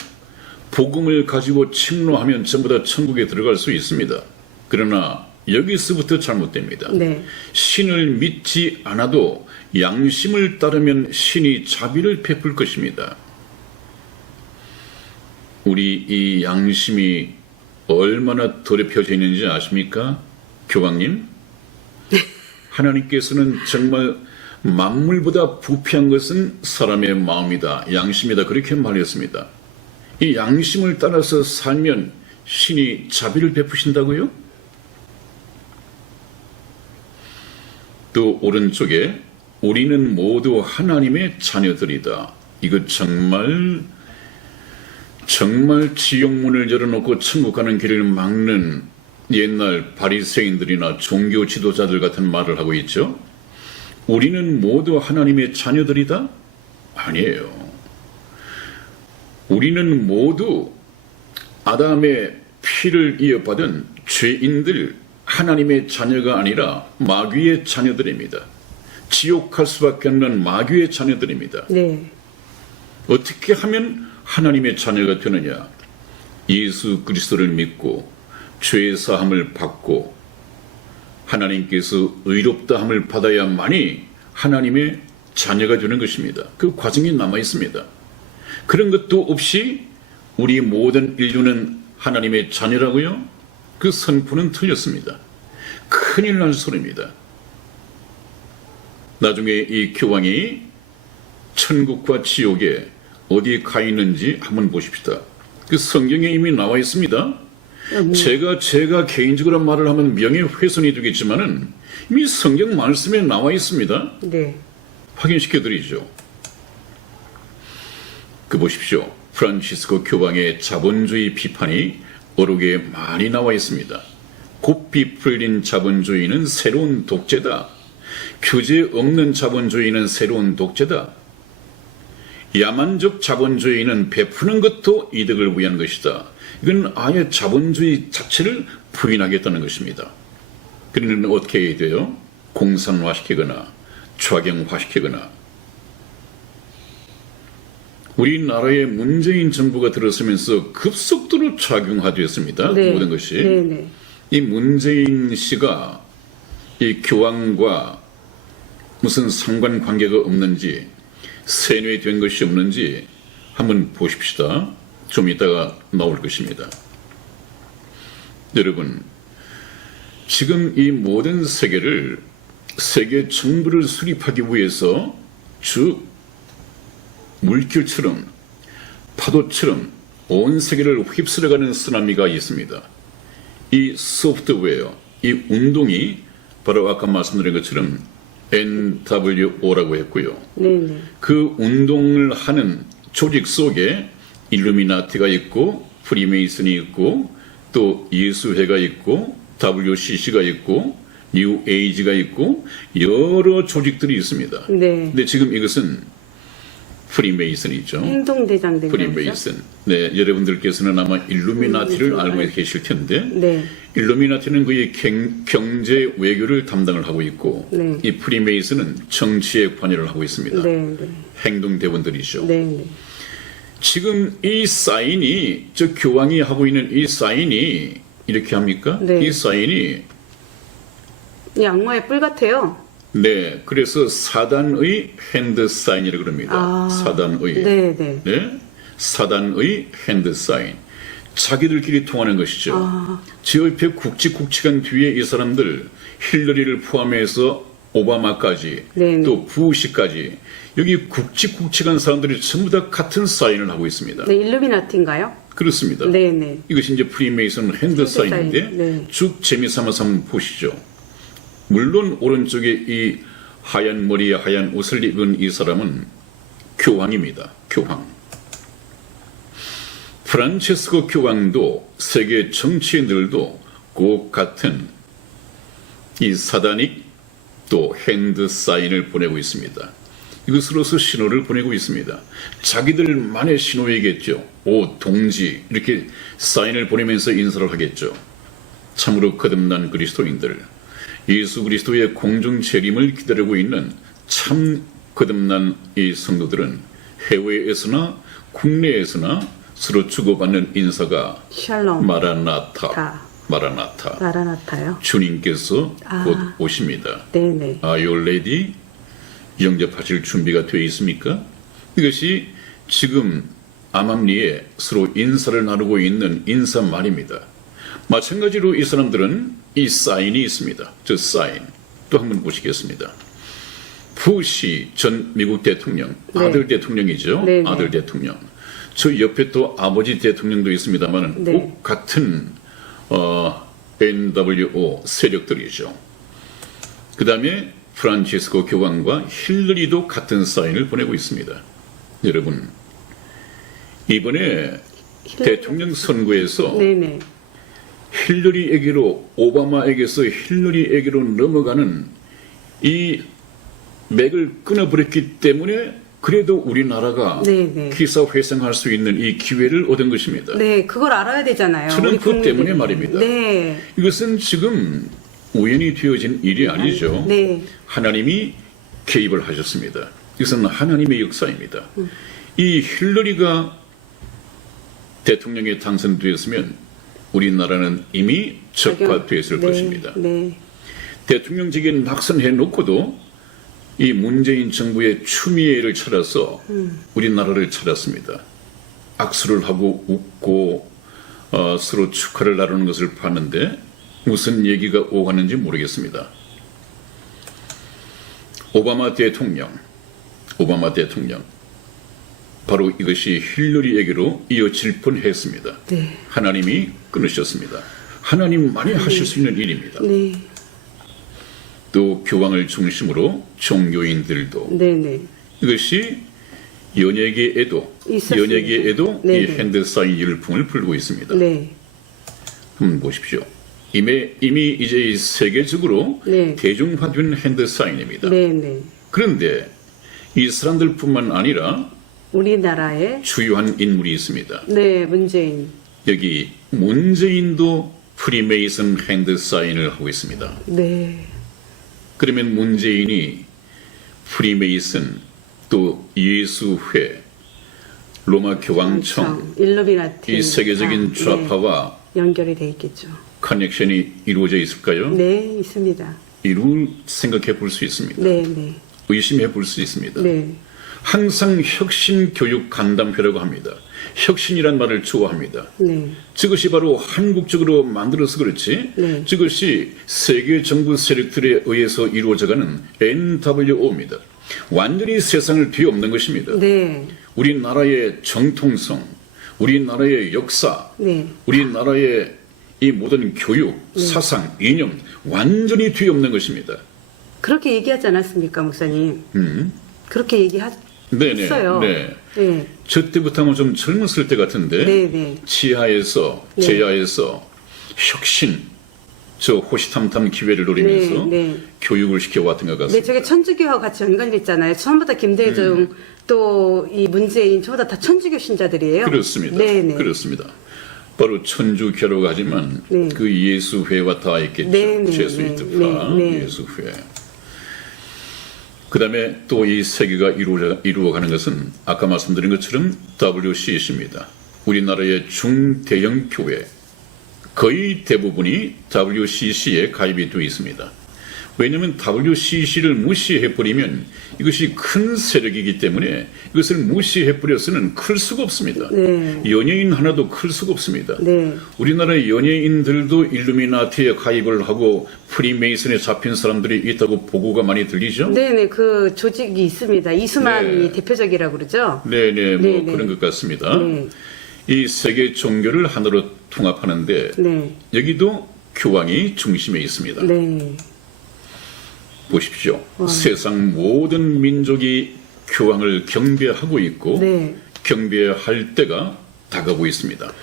복음을 가지고 침노하면 전부 다 천국에 들어갈 수 있습니다. 그러나 여기서부터 잘못됩니다. 네. 신을 믿지 않아도 양심을 따르면 신이 자비를 베풀 것입니다. 우리 이 양심이 얼마나 더럽혀져 있는지 아십니까? 교황님? 하나님께서는 정말 만물보다 부패한 것은 사람의 마음이다, 양심이다 그렇게 말했습니다. 이 양심을 따라서 살면 신이 자비를 베푸신다고요? 또 오른쪽에 우리는 모두 하나님의 자녀들이다. 이거 정말 지옥문을 열어놓고 천국 가는 길을 막는 옛날 바리새인들이나 종교 지도자들 같은 말을 하고 있죠. 우리는 모두 하나님의 자녀들이다? 아니에요. 우리는 모두 아담의 피를 이어받은 죄인들, 하나님의 자녀가 아니라 마귀의 자녀들입니다. 지옥 갈 수밖에 없는 마귀의 자녀들입니다. 네. 어떻게 하면 하나님의 자녀가 되느냐? 예수 그리스도를 믿고 죄 사함을 받고 하나님께서 의롭다함을 받아야만이 하나님의 자녀가 되는 것입니다. 그 과정이 남아 있습니다. 그런 것도 없이 우리 모든 인류는 하나님의 자녀라고요? 그 선포는 틀렸습니다. 큰일 날 소리입니다. 나중에 이 교황이 천국과 지옥에 어디에 가 있는지 한번 보십시다. 그 성경에 이미 나와 있습니다. 제가 개인적으로 말을 하면 명예훼손이 되겠지만은 이미 성경 말씀에 나와 있습니다. 네. 확인시켜 드리죠. 그 보십시오. 프란치스코 교황의 자본주의 비판이 어록에 많이 나와 있습니다. 곱비 풀린 자본주의는 새로운 독재다. 규제 없는 자본주의는 새로운 독재다. 야만적 자본주의는 베푸는 것도 이득을 위한 것이다. 이건 아예 자본주의 자체를 부인하겠다는 것입니다. 그러면 어떻게 해야 돼요? 공산화시키거나 좌경화시키거나. 우리나라의 문재인 정부가 들어서면서 급속도로 좌경화되었습니다. 네. 모든 것이. 네네. 이 문재인 씨가 이 교황과 무슨 상관관계가 없는지, 세뇌된 것이 없는지 한번 보십시다. 좀 이따가 나올 것입니다. 여러분, 지금 이 모든 세계를, 세계 정부를 수립하기 위해서 쭉 물결처럼, 파도처럼 온 세계를 휩쓸어가는 쓰나미가 있습니다. 이 소프트웨어, 이 운동이 바로 아까 말씀드린 것처럼 NWO라고 했고요. 네네. 그 운동을 하는 조직 속에 일루미나티가 있고 프리메이슨이 있고 또 예수회가 있고 WCC가 있고 뉴 에이지가 있고 여러 조직들이 있습니다. 네. 근데 지금 이것은 프리메이슨이죠. 행동대장 된 거죠? 프리메이슨. 네, 여러분들께서는 아마 일루미나티를 알고 계실 텐데 네. 일루미나티는 거의 경제 외교를 담당을 하고 있고 네. 이 프리메이슨은 정치에 관여를 하고 있습니다. 네. 네. 행동대원들이죠. 네. 네. 지금 이 사인이 저 교황이 하고 있는 이 사인이 이렇게 합니까? 네. 이 사인이 이 악마의 뿔 같아요. 네, 그래서 사단의 핸드 사인이라고 그럽니다. 아, 사단의. 네네. 네, 사단의 핸드 사인. 자기들끼리 통하는 것이죠. 저 옆에 굵직굵직한 뒤에 이 사람들 힐러리를 포함해서 오바마까지 네네. 또 부시까지 여기 굵직굵직한 사람들이 전부 다 같은 사인을 하고 있습니다. 네, 일루미나티인가요? 그렇습니다. 네네. 이것이 이제 프리메이슨 핸드 사인인데 사인, 네. 쭉 재미삼아서 한번 보시죠. 물론 오른쪽에 이 하얀 머리에 하얀 옷을 입은 이 사람은 교황입니다. 교황. 프란체스코 교황도 세계 정치인들도 꼭 같은 이 사다닉 또 핸드 사인을 보내고 있습니다. 이것으로서 신호를 보내고 있습니다. 자기들만의 신호이겠죠. 오, 동지 이렇게 사인을 보내면서 인사를 하겠죠. 참으로 거듭난 그리스도인들, 예수 그리스도의 공중 재림을 기다리고 있는 참 거듭난 이 성도들은 해외에서나 국내에서나 서로 주고받는 인사가 샬롬. 마라나타, 마라나타. 마라나타요? 주님께서 곧 오십니다. 네네. Are you ready? 영접하실 준비가 되어 있습니까? 이것이 지금 암암리에 서로 인사를 나누고 있는 인사말입니다. 마찬가지로 이 사람들은 이 사인이 있습니다. 저 사인. 또 한번 보시겠습니다. 부시 전 미국 대통령, 아들 대통령이죠. 네네. 아들 대통령. 저 옆에 또 아버지 대통령도 있습니다만 네. 꼭 같은 NWO 세력들이죠. 그 다음에 프란치스코 교황과 힐러리도 같은 사인을 보내고 있습니다. 여러분, 이번에 대통령 선거에서 네네. 힐러리에게로, 오바마에게서 힐러리에게로 넘어가는 이 맥을 끊어버렸기 때문에 그래도 우리나라가 네네. 기사 회생할 수 있는 이 기회를 얻은 것입니다. 네, 그걸 알아야 되잖아요. 저는 우리 그것 국민들이. 때문에 말입니다. 네. 이것은 지금 우연히 되어진 일이 아니죠. 네. 하나님이 개입을 하셨습니다. 이것은 하나님의 역사입니다. 이 힐러리가 대통령에 당선되었으면 우리나라는 이미 적화됐을 네, 것입니다. 네, 대통령직에 낙선해 놓고도 이 문재인 정부의 추미애를 찾아서 우리나라를 찾았습니다. 악수를 하고 웃고 서로 축하를 나누는 것을 봤는데 무슨 얘기가 오가는지 모르겠습니다. 오바마 대통령 바로 이것이 힐러리에게로 이어질 뻔했습니다. 네. 하나님이 끊으셨습니다. 하나님만이 하실 수 있는 일입니다. 네, 또 교황을 중심으로 종교인들도 네, 네. 이것이 연예계에도 있었습니다. 이 네네. 핸드사인 열풍을 불고 있습니다. 네, 한번 보십시오. 이미 이제 세계적으로 네. 대중화된 핸드사인입니다. 네, 네. 그런데 이 사람들뿐만 아니라 우리나라에 주요한 인물이 있습니다. 네, 문재인. 여기 문재인도 프리메이슨 핸드사인을 하고 있습니다. 네, 그러면 문재인이 프리메이슨 또 예수회 로마 교황청 일루미나티 이 세계적인 좌파와 네, 연결이 돼 있겠죠. 커넥션이 이루어져 있을까요? 네, 있습니다. 이루 생각해 볼 수 있습니다. 네, 네, 의심해 볼 수 있습니다. 네, 항상 혁신교육간담회라고 합니다. 혁신이란 말을 좋아합니다. 네, 저것이 바로 한국적으로 만들어서 그렇지 네. 저것이 세계 정부 세력들에 의해서 이루어져가는 NWO입니다. 완전히 세상을 뒤엎는 것입니다. 네, 우리나라의 정통성, 우리나라의 역사, 네, 우리나라의 이 모든 교육, 사상, 이념 완전히 뒤엎는 것입니다. 그렇게 얘기하지 않았습니까, 목사님? 그렇게 네네. 얘기했어요. 네. 네, 저 때부터는 좀 젊었을 때 같은데 네, 네. 지하에서 네. 제야에서 혁신 저 호시탐탐 기회를 노리면서 네, 네. 교육을 시켜왔던 것 네, 같습니다. 저게 천주교와 같이 연관됐잖아요. 처음부터 김대중 또 이 문재인 전부 다 천주교 신자들이에요. 그렇습니다. 네, 네. 그렇습니다. 바로 천주교라고 하지만 네. 그 예수회와 다 있겠죠. 네, 네, 제수이트파, 네, 네. 예수회. 그 다음에 또 이 세계가 이루어가는 것은 아까 말씀드린 것처럼 WCC입니다. 우리나라의 중대형 교회 거의 대부분이 WCC에 가입이 되어 있습니다. 왜냐하면 WCC를 무시해버리면 이것이 큰 세력이기 때문에 이것을 무시해버려서는 클 수가 없습니다. 네. 연예인 하나도 클 수가 없습니다. 네. 우리나라 연예인들도 일루미나티에 가입을 하고 프리메이슨에 잡힌 사람들이 있다고 보고가 많이 들리죠? 네네, 그 조직이 있습니다. 이수만이 네. 대표적이라고 그러죠. 네네, 뭐 네네. 그런 것 같습니다. 네. 이 세계 종교를 하나로 통합하는데 네. 여기도 교황이 중심에 있습니다. 네. 보십시오. 세상 모든 민족이 교황을 경배하고 있고 네. 경배할 때가 다가오고 있습니다.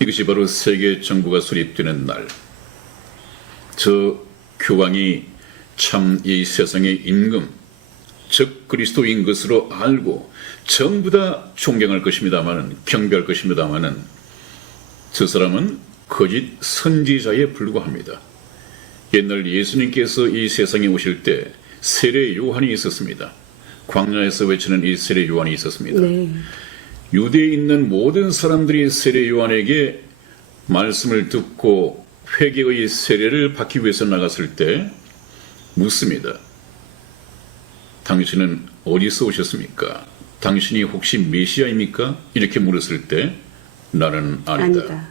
이것이 바로 세계 정부가 수립되는 날. 저 교황이 참 이 세상의 임금, 즉 그리스도인 것으로 알고 전부 다 존경할 것입니다마는 경배할 것입니다마는 저 사람은 거짓 선지자에 불과합니다. 옛날 예수님께서 이 세상에 오실 때 세례 요한이 있었습니다. 광야에서 외치는 이 세례 요한이 있었습니다. 네. 유대에 있는 모든 사람들이 세례 요한에게 말씀을 듣고 회개의 세례를 받기 위해서 나갔을 때 묻습니다. 당신은 어디서 오셨습니까? 당신이 혹시 메시아입니까? 이렇게 물었을 때 나는 아니다.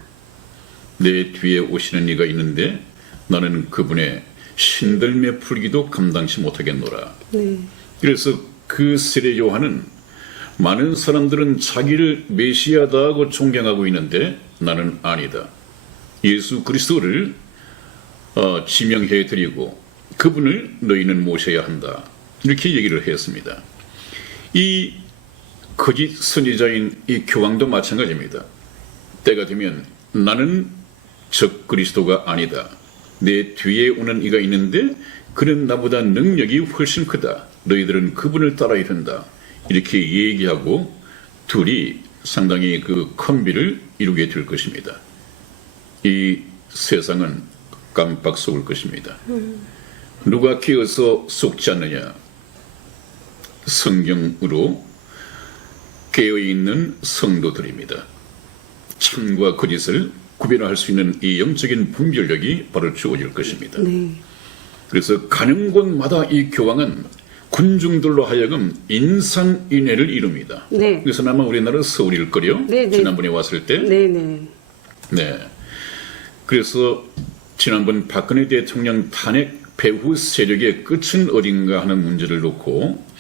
내 뒤에 오시는 이가 있는데 나는 그분의 신들매 풀기도 감당치 못하겠노라. 네. 그래서 그 세례 요한은 많은 사람들은 자기를 메시아다 하고 존경하고 있는데 나는 아니다. 예수 그리스도를 지명해 드리고 그분을 너희는 모셔야 한다. 이렇게 얘기를 했습니다. 이 거짓 선지자인 이 교황도 마찬가지입니다. 때가 되면 나는 적 그리스도가 아니다. 내 뒤에 오는 이가 있는데 그는 나보다 능력이 훨씬 크다. 너희들은 그분을 따라야 된다. 이렇게 얘기하고 둘이 상당히 그 콤비를 이루게 될 것입니다. 이 세상은 깜빡 속을 것입니다. 누가 깨어서 속지 않느냐? 성경으로 깨어있는 성도들입니다. 참과 거짓을 구별할 수 있는 이 영적인 분별력이 바로 주어질 것입니다. 네. 그래서 가는 곳마다 이 교황은 군중들로 하여금 인산인해를 이룹니다. 네. 그래서 아마 우리나라 서울일 거요. 네, 네. 지난번에 왔을 때. 네, 네. 네. 그래서 지난번 박근혜 대통령 탄핵 배후 세력의 끝은 어딘가 하는 문제를 놓고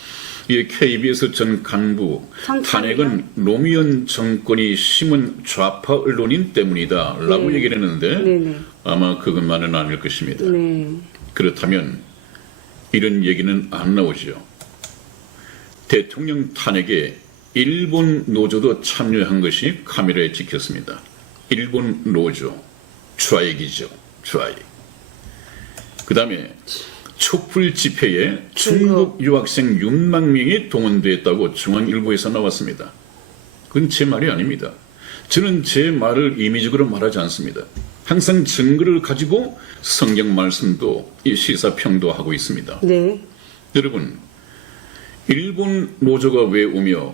이 KBS 전 간부 탄핵은 노무현 정권이 심은 좌파 언론인 때문이다 라고 네. 얘기를 했는데 네, 네. 아마 그것만은 아닐 것입니다. 네. 그렇다면 이런 얘기는 안 나오죠. 대통령 탄핵에 일본 노조도 참여한 것이 카메라에 찍혔습니다. 일본 노조 좌익이죠. 좌익. 그 다음에 촛불 집회에 중국 유학생 6만 명이 동원됐다고 중앙일보에서 나왔습니다. 그건 제 말이 아닙니다. 저는 제 말을 임의적으로 말하지 않습니다. 항상 증거를 가지고 성경 말씀도 이 시사평도 하고 있습니다. 네. 여러분, 일본 노조가 왜 오며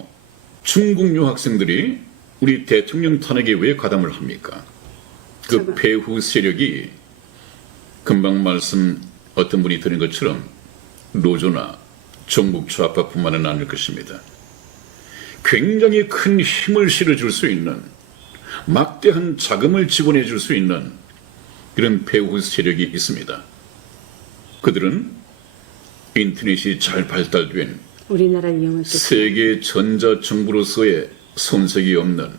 중국 유학생들이 우리 대통령 탄핵에 왜 가담을 합니까? 그 배후 세력이 금방 말씀 어떤 분이 드린 것처럼 노조나 종북 좌파뿐만은 아닐 것입니다. 굉장히 큰 힘을 실어줄 수 있는 막대한 자금을 지원해 줄 수 있는 그런 배후 세력이 있습니다. 그들은 인터넷이 잘 발달된 우리나라 이용을 세계 전자정부로서의 손색이 없는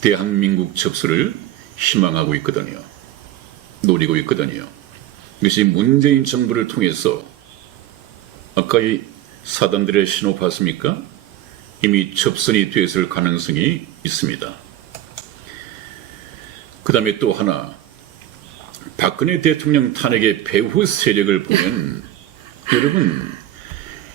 대한민국 접수를 희망하고 있거든요. 노리고 있거든요. 이것이 문재인 정부를 통해서 아까 이 사단들의 신호 봤습니까? 이미 접선이 됐을 가능성이 있습니다. 그 다음에 또 하나, 박근혜 대통령 탄핵의 배후 세력을 보면 여러분,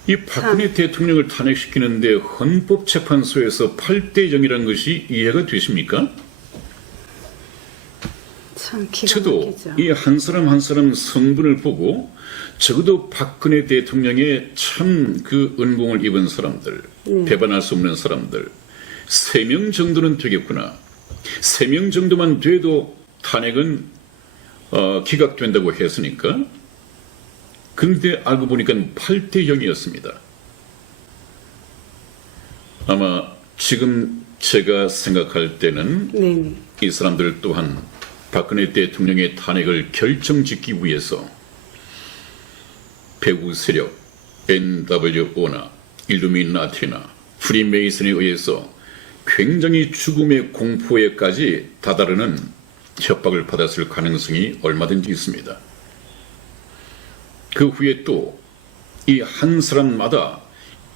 이 박근혜 대통령을 탄핵시키는데 헌법재판소에서 8대 0이라는 것이 이해가 되십니까? 참 기가 저도 막히죠. 이 한 사람 한 사람 성분을 보고 적어도 박근혜 대통령의 참 그 은공을 입은 사람들, 배반할 수 없는 사람들 3명 정도는 되겠구나. 3명 정도만 돼도 탄핵은 기각된다고 했으니까. 그런데 알고 보니까 8대 0이었습니다. 아마 지금 제가 생각할 때는 네. 이 사람들 또한 박근혜 대통령의 탄핵을 결정짓기 위해서 배후 세력 NWO나 일루미나티나 프리메이슨에 의해서 굉장히 죽음의 공포에까지 다다르는 협박을 받았을 가능성이 얼마든지 있습니다. 그 후에 또 이 한 사람마다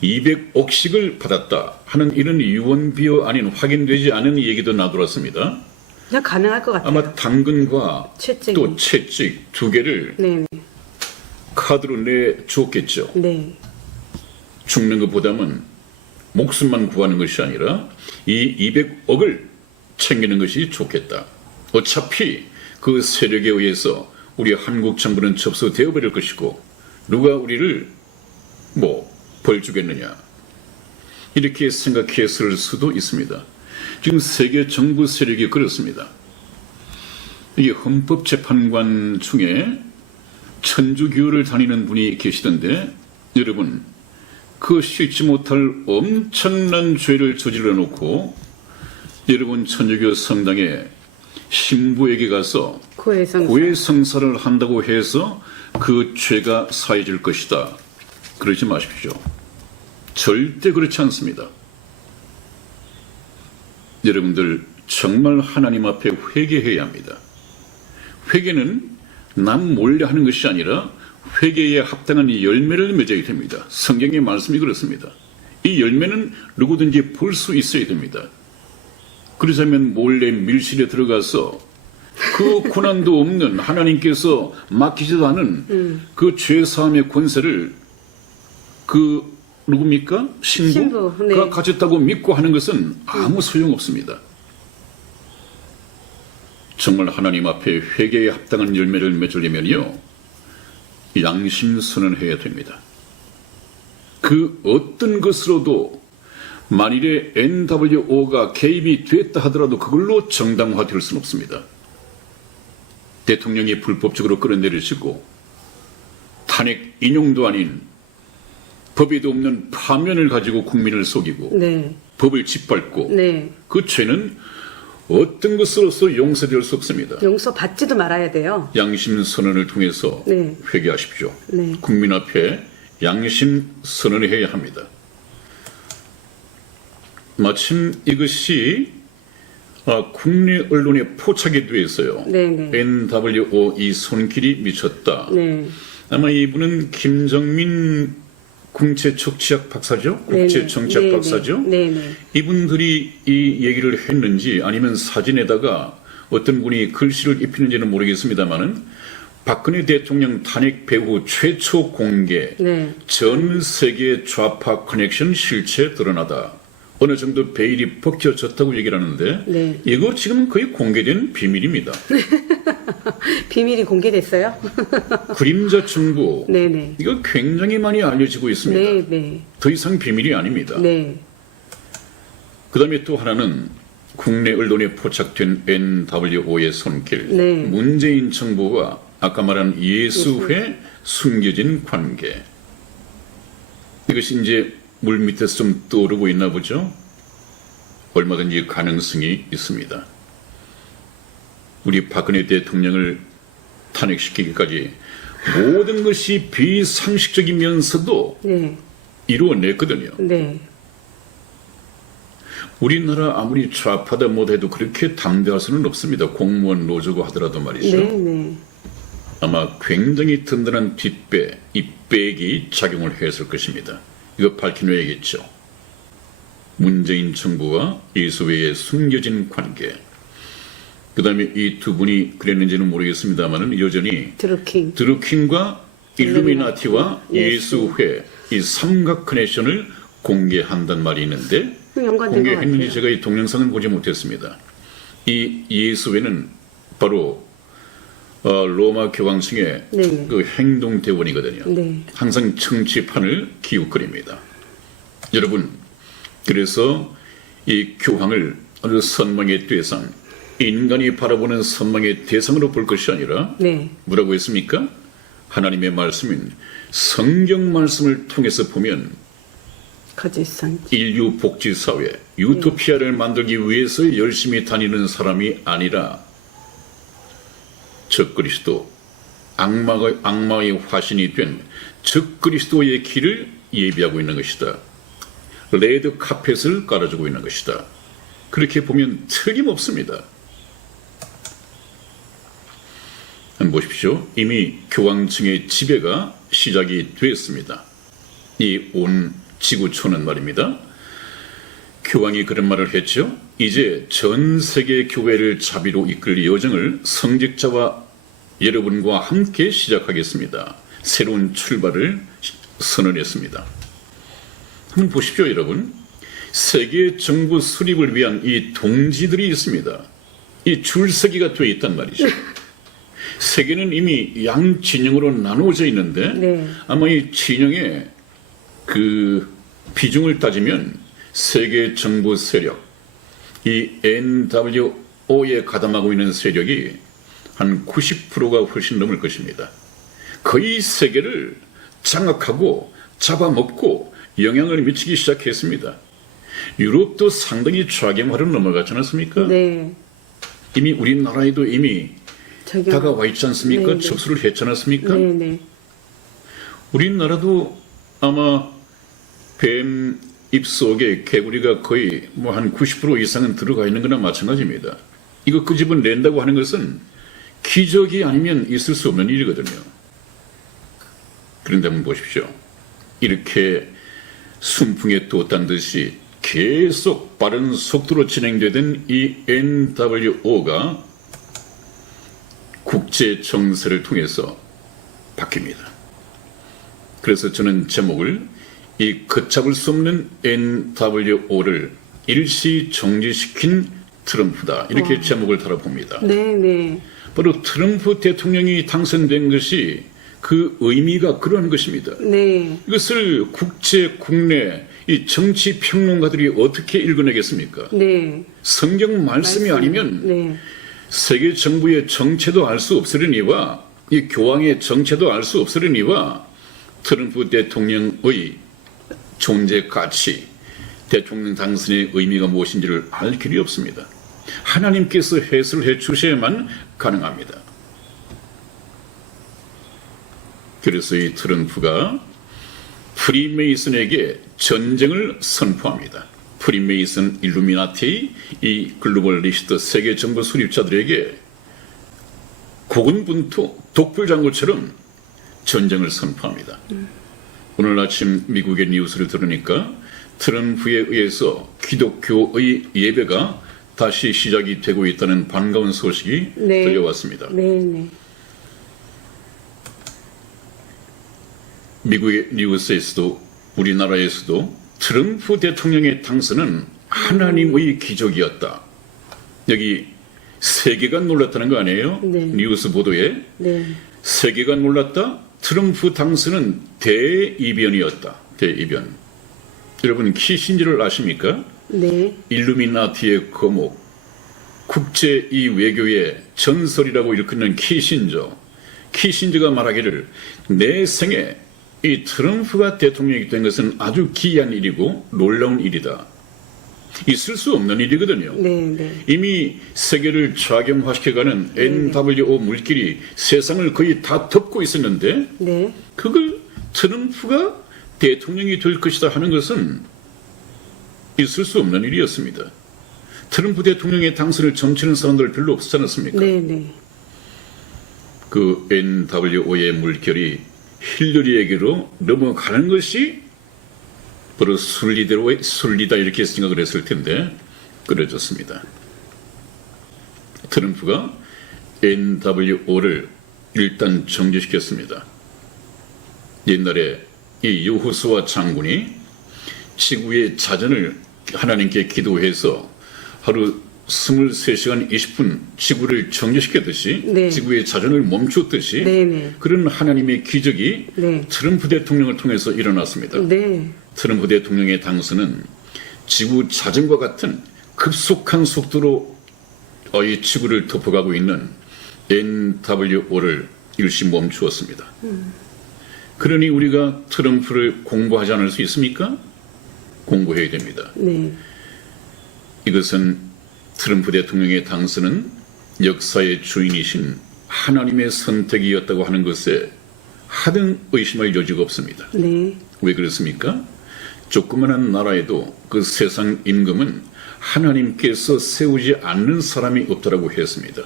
200억씩을 받았다 하는 이런 유언비어 아닌 확인되지 않은 얘기도 나돌았습니다. 그냥 가능할 것 같아요. 아마 당근과 채찍이. 또 채찍 2개를 네. 카드로 내줬겠죠. 네. 죽는 것보다는 목숨만 구하는 것이 아니라 이 200억을 챙기는 것이 좋겠다. 어차피 그 세력에 의해서 우리 한국 정부는 접수되어 버릴 것이고 누가 우리를 벌 주겠느냐. 이렇게 생각했을 수도 있습니다. 지금 세계 정부 세력이 그렇습니다. 이게 헌법재판관 중에 천주교를 다니는 분이 계시던데 여러분 그 씻지 못할 엄청난 죄를 저질러 놓고 여러분 천주교 성당에 신부에게 가서 고해성사를 한다고 해서 그 죄가 사해질 것이다. 그러지 마십시오. 절대 그렇지 않습니다. 여러분들 정말 하나님 앞에 회개해야 합니다. 회개는 남 몰래 하는 것이 아니라 회개에 합당한 열매를 맺어야 됩니다. 성경의 말씀이 그렇습니다. 이 열매는 누구든지 볼 수 있어야 됩니다. 그러자면 몰래 밀실에 들어가서 그 고난도 없는 하나님께서 맡기지도 않은 그 죄사함의 권세를 그 누굽니까? 신부가 네. 가졌다고 믿고 하는 것은 아무 소용없습니다. 정말 하나님 앞에 회개에 합당한 열매를 맺으려면요 양심 선언해야 됩니다. 그 어떤 것으로도 만일에 NWO가 개입이 됐다 하더라도 그걸로 정당화될 수는 없습니다. 대통령이 불법적으로 끌어내리시고 탄핵 인용도 아닌 법에도 없는 파면을 가지고 국민을 속이고 네. 법을 짓밟고 네. 그 죄는 어떤 것으로서 용서될 수 없습니다. 용서 받지도 말아야 돼요. 양심 선언을 통해서 네. 회개하십시오. 네. 국민 앞에 양심 선언을 해야 합니다. 마침 이것이 국내 언론에 포착이 되어 있어요. 네네. NWO 이 손길이 미쳤다. 네. 아마 이분은 김정민 국제정치학 박사죠? 국제정치학 네네. 박사죠? 네네. 이분들이 이 얘기를 했는지 아니면 사진에다가 어떤 분이 글씨를 입히는지는 모르겠습니다만은 박근혜 대통령 탄핵 배후 최초 공개 네. 전 세계 좌파 커넥션 실체 드러나다. 어느 정도 베일이 벗겨졌다고 얘기를 하는데 네. 이거 지금 거의 공개된 비밀입니다. 비밀이 공개됐어요? 그림자 정부 네네. 이거 굉장히 많이 알려지고 있습니다. 네네. 더 이상 비밀이 아닙니다. 네. 그 다음에 또 하나는 국내 언론에 포착된 NWO의 손길, 네. 문재인 정부와 아까 말한 예수회 숨겨진 관계. 이것이 이제 물 밑에서 좀 떠오르고 있나 보죠? 얼마든지 가능성이 있습니다. 우리 박근혜 대통령을 탄핵시키기까지 모든 것이 비상식적이면서도 네. 이루어냈거든요. 네. 우리나라 아무리 좌파다 못해도 그렇게 담대할 수는 없습니다. 공무원 노조고 하더라도 말이죠. 네네. 아마 굉장히 든든한 뒷배, 이 백이 작용을 했을 것입니다. 이거 밝혀내야겠죠. 문재인 정부와 예수회의 숨겨진 관계. 그 다음에 이 두 분이 그랬는지는 모르겠습니다만 여전히 드루킹. 드루킹과 일루미나티와 예수. 예수회 이 삼각 커넥션을 공개한단 말이 있는데 연관된 것 공개했는지 같아요. 제가 이 동영상은 보지 못했습니다. 이 예수회는 바로 로마 교황청의 네. 그 행동대원이거든요. 네. 항상 청취판을 기웃거립니다. 여러분, 그래서 이 교황을 어느 선망의 대상, 인간이 바라보는 선망의 대상으로 볼 것이 아니라 네. 뭐라고 했습니까? 하나님의 말씀인 성경 말씀을 통해서 보면 거짓선. 인류 복지 사회, 유토피아를 만들기 위해서 열심히 다니는 사람이 아니라 적그리스도, 악마의 화신이 된 적그리스도의 길을 예비하고 있는 것이다. 레드 카펫을 깔아주고 있는 것이다. 그렇게 보면 틀림없습니다. 한번 보십시오. 이미 교황청의 지배가 시작이 됐습니다. 이 온 지구촌은 말입니다. 교황이 그런 말을 했죠. 이제 전 세계 교회를 자비로 이끌 여정을 성직자와 여러분과 함께 시작하겠습니다. 새로운 출발을 선언했습니다. 한번 보십시오, 여러분. 세계 정부 수립을 위한 이 동지들이 있습니다. 이 줄서기가 되어 있단 말이죠. 세계는 이미 양 진영으로 나누어져 있는데 네. 아마 이 진영의 그 비중을 따지면 세계 정부 세력, 이 NWO에 가담하고 있는 세력이 한 90%가 훨씬 넘을 것입니다. 거의 세계를 장악하고 잡아먹고 영향을 미치기 시작했습니다. 유럽도 상당히 좌경화로 넘어가지 않았습니까? 네. 이미 우리나라에도 이미 적용. 다가와 있지 않습니까? 네, 네. 접수를 했지 않았습니까? 네네. 우리나라도 아마 뱀 입속에 개구리가 거의 뭐 한 90% 이상은 들어가 있는 거나 마찬가지입니다. 이거 끄집어 낸다고 하는 것은 기적이 아니면 있을 수 없는 일이거든요. 그런데 한번 보십시오. 이렇게 순풍에 돋단 듯이 계속 빠른 속도로 진행되던 이 NWO가 국제 정세를 통해서 바뀝니다. 그래서 저는 제목을 이 걷잡을 수 없는 NWO를 일시 정지시킨 트럼프다. 이렇게 제목을 달아봅니다. 네네. 바로 트럼프 대통령이 당선된 것이 그 의미가 그러한 것입니다. 네. 이것을 국제, 국내 이 정치 평론가들이 어떻게 읽어내겠습니까? 네. 성경 말씀이 아니면 네. 세계 정부의 정체도 알 수 없으려니와 이 교황의 정체도 알 수 없으려니와 트럼프 대통령의 존재 가치, 대통령 당선의 의미가 무엇인지를 알 길이 없습니다. 하나님께서 해설해 주셔야만 가능합니다. 그래서 이 트럼프가 프리메이슨에게 전쟁을 선포합니다. 프리메이슨, 일루미나티, 이 글로벌리스트 세계 정부 수립자들에게 고군분투, 독불장구처럼 전쟁을 선포합니다. 오늘 아침 미국의 뉴스를 들으니까 트럼프에 의해서 기독교의 예배가 다시 시작이 되고 있다는 반가운 소식이 네. 들려왔습니다. 네. 네. 미국의 뉴스에서도 우리나라에서도 트럼프 대통령의 당선은 하나님의 기적이었다. 여기 세계가 놀랐다는 거 아니에요? 네. 뉴스 보도에 네. 세계가 놀랐다. 트럼프 당선은 대이변이었다. 대이변. 여러분 키신저를 아십니까? 네. 일루미나티의 거목, 국제 이 외교의 전설이라고 일컫는 키신저. 키신저가 말하기를 내 생에 이 트럼프가 대통령이 된 것은 아주 기이한 일이고 놀라운 일이다. 있을 수 없는 일이거든요. 네. 네. 이미 세계를 좌경화시켜가는 NWO 물길이 세상을 거의 다 덮고 있었는데 네. 그걸 트럼프가 대통령이 될 것이다 하는 것은 있을 수 없는 일이었습니다. 트럼프 대통령의 당선을 점치는 사람들 별로 없지 않았습니까? 네. 네. 그 NWO의 물결이 힐러리에게로 넘어가는 것이 바로 순리다 이렇게 생각을 했을 텐데 그래졌습니다. 트럼프가 NWO를 일단 정지시켰습니다. 옛날에 이 여호수아 장군이 지구의 자전을 하나님께 기도해서 하루 23시간 20분 지구를 정지시켰듯이 네. 지구의 자전을 멈췄듯이 네. 네. 그런 하나님의 기적이 네. 트럼프 대통령을 통해서 일어났습니다. 네. 트럼프 대통령의 당선은 지구 자전과 같은 급속한 속도로 이 지구를 덮어가고 있는 NWO를 일시 멈추었습니다. 그러니 우리가 트럼프를 공부하지 않을 수 있습니까? 공부해야 됩니다. 네. 이것은 트럼프 대통령의 당선은 역사의 주인이신 하나님의 선택이었다고 하는 것에 하등 의심할 여지가 없습니다. 네. 왜 그렇습니까? 조그마한 나라에도 그 세상 임금은 하나님께서 세우지 않는 사람이 없다라고 했습니다.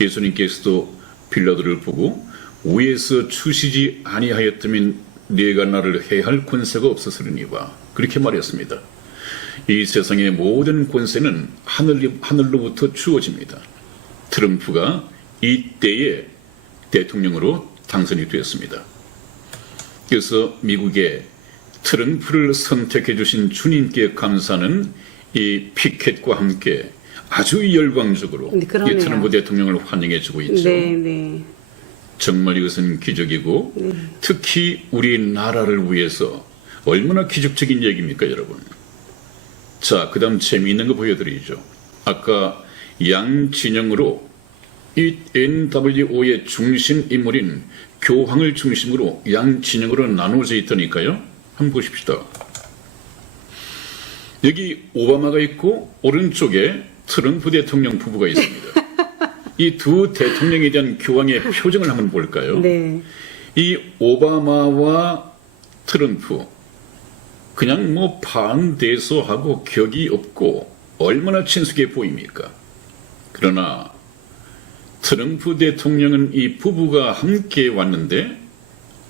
예수님께서도 빌라도를 보고 위에서 주시지 아니하였다면 네가 나를 해할 권세가 없었으리니와 그렇게 말했습니다. 이 세상의 모든 권세는 하늘로부터 주어집니다. 트럼프가 이때에 대통령으로 당선이 되었습니다. 그래서 미국의 트럼프를 선택해 주신 주님께 감사는 이 피켓과 함께 아주 열광적으로 네, 그러네요. 이 트럼프 대통령을 환영해 주고 있죠. 네. 네. 정말 이것은 기적이고 네. 특히 우리 나라를 위해서 얼마나 기적적인 얘기입니까, 여러분? 자, 그 다음 재미있는 거 보여드리죠. 아까 양진영으로 이 NWO의 중심 인물인 교황을 중심으로 양진영으로 나누어져 있다니까요. 한번 보십시다. 여기 오바마가 있고 오른쪽에 트럼프 대통령 부부가 있습니다. 이 두 대통령에 대한 교황의 표정을 한번 볼까요? 네. 이 오바마와 트럼프 그냥 뭐 반대소하고 격이 없고 얼마나 친숙해 보입니까? 그러나 트럼프 대통령은 이 부부가 함께 왔는데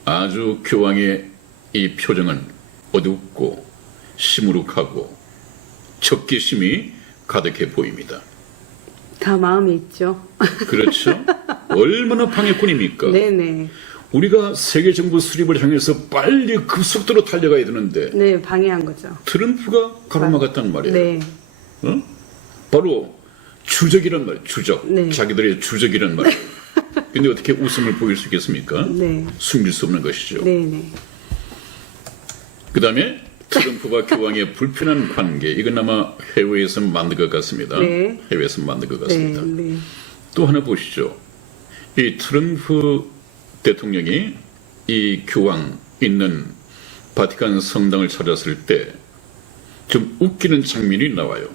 아주 교황의 이 표정은 어둡고 시무룩하고 적개심이 가득해 보입니다. 다 마음이 있죠. 그렇죠? 얼마나 방해꾼입니까? 네네. 우리가 세계 정부 수립을 향해서 빨리 급속도로 달려가야 되는데 네, 방해한 거죠. 트럼프가 가로막았단 말이에요. 네. 어? 바로 주적이란 말이에요. 주적. 네. 자기들의 주적이란 말이에요. 근데 어떻게 웃음을 보일 수 있겠습니까? 네. 숨길 수 없는 것이죠. 네네. 그 다음에 트럼프와 교황의 불편한 관계, 이건 아마 해외에서 만든 것 같습니다. 네. 해외에서 만든 것 같습니다. 네. 또 하나 보시죠. 이 트럼프 대통령이 이 교황 있는 바티칸 성당을 찾았을 때 좀 웃기는 장면이 나와요.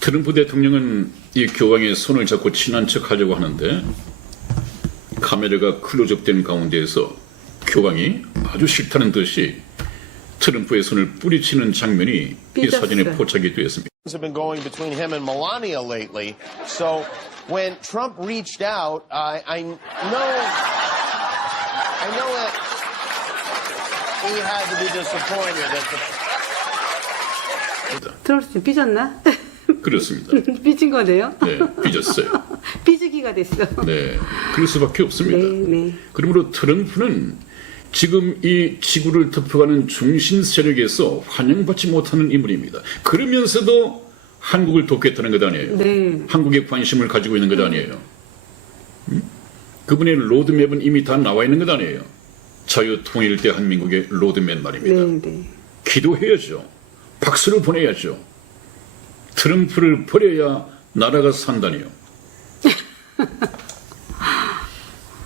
트럼프 대통령은 이 교황의 손을 잡고 친한 척 하려고 하는데 카메라가 클로즈업된 가운데에서 교황이 아주 싫다는 듯이 트럼프의 손을 뿌리치는 장면이 이 삐졌어요. 사진에 포착이 되었습니다. have been going between him and Melania lately. So when Trump reached out, I know that he had to be disappointed at the 트럼프 삐졌나? 그렇습니다. 삐진 거네요. 네, 삐졌어요. 삐지기가 됐어. 네, 그럴 수밖에 없습니다. 네. 그러므로 트럼프는 지금 이 지구를 덮어가는 중심 세력에서 환영받지 못하는 인물입니다. 그러면서도 한국을 돕겠다는 것 아니에요. 네. 한국에 관심을 가지고 있는 것 아니에요. 그분의 로드맵은 이미 다 나와 있는 것 아니에요. 자유통일 대한민국의 로드맵 말입니다. 네. 기도해야죠. 박수를 보내야죠. 트럼프를 버려야 나라가 산다니요.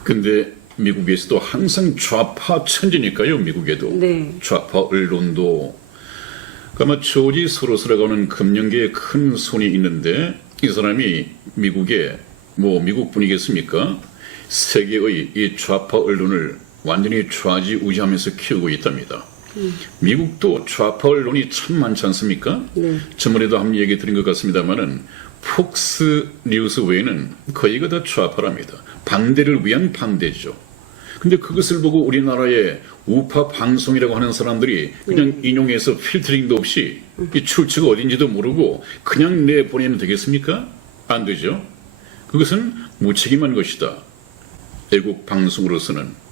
근데 미국에서도 항상 좌파 천지니까요. 미국에도 네. 좌파 언론도 아마 조지 소로스라고 하는 금융계에 큰 손이 있는데 이 사람이 미국에 미국 분이겠습니까? 세계의 이 좌파 언론을 완전히 좌지우지하면서 키우고 있답니다. 미국도 좌파 언론이 참 많지 않습니까? 네. 저번에도 한번 얘기 드린 것 같습니다만은 폭스 뉴스 외에는 거의가 다 좌파랍니다. 반대를 위한 반대죠. 근데 그것을 보고 우리나라의 우파 방송이라고 하는 사람들이 그냥 인용해서 필터링도 없이 이 출처가 어딘지도 모르고 그냥 내보내면 되겠습니까? 안 되죠. 그것은 무책임한 것이다. 애국 방송으로서는.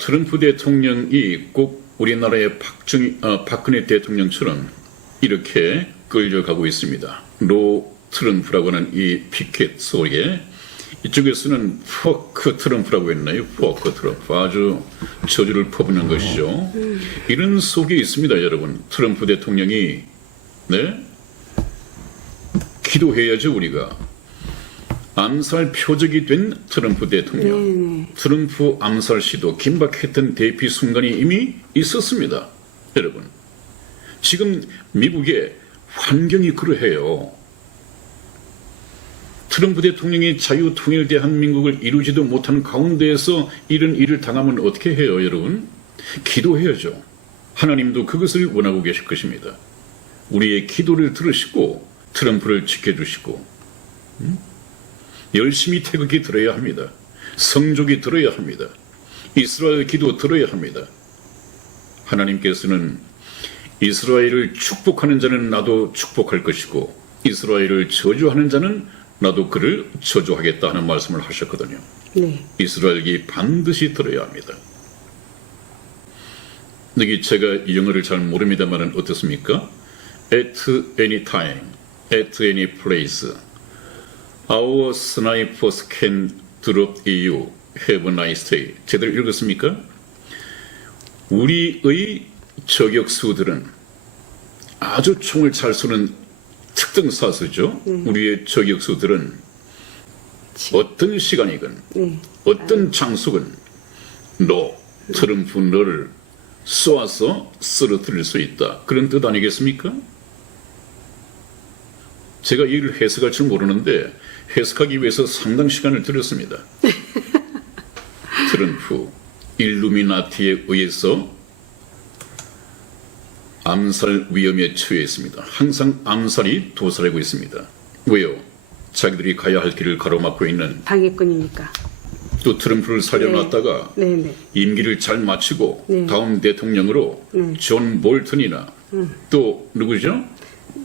트럼프 대통령이 꼭 우리나라의 박근혜 대통령처럼 이렇게 끌려가고 있습니다. 로 트럼프라고 하는 이 피켓 속에 이쪽에서는 포크 트럼프라고 했나요? 포크 트럼프. 아주 저주를 퍼붓는 것이죠. 이런 속에 있습니다, 여러분. 트럼프 대통령이 기도해야죠, 우리가. 암살 표적이 된 트럼프 대통령. 트럼프 암살 시도 긴박했던 대피 순간이 이미 있었습니다. 여러분. 지금 미국의 환경이 그러해요. 트럼프 대통령이 자유통일 대한민국을 이루지도 못한 가운데에서 이런 일을 당하면 어떻게 해요, 여러분? 기도해야죠. 하나님도 그것을 원하고 계실 것입니다. 우리의 기도를 들으시고 트럼프를 지켜주시고 열심히 태극기 들어야 합니다. 성족이 들어야 합니다. 이스라엘 기도 들어야 합니다. 하나님께서는 이스라엘을 축복하는 자는 나도 축복할 것이고 이스라엘을 저주하는 자는 나도 그를 저주하겠다 하는 말씀을 하셨거든요. 네. 이스라엘이 반드시 들어야 합니다. 여기 제가 영어를 잘 모릅니다만 어떻습니까? At any time, at any place, our snipers can drop you. Have a nice day. 제대로 읽었습니까? 우리의 저격수들은 아주 총을 잘 쏘는 특등 사수죠. 우리의 저격수들은 어떤 시간이건 어떤 장소건 트럼프 너를 쏘아서 쓰러뜨릴 수 있다. 그런 뜻 아니겠습니까? 제가 이를 해석할 줄 모르는데 해석하기 위해서 상당 시간을 들였습니다. 트럼프 일루미나티에 의해서 암살 위험에 처해 있습니다. 항상 암살이 도사리고 있습니다. 왜요? 자기들이 가야 할 길을 가로막고 있는 방해꾼이니까. 또 트럼프를 살려놨다가 네. 임기를 잘 마치고 다음 대통령으로 존 볼턴이나 또 누구죠?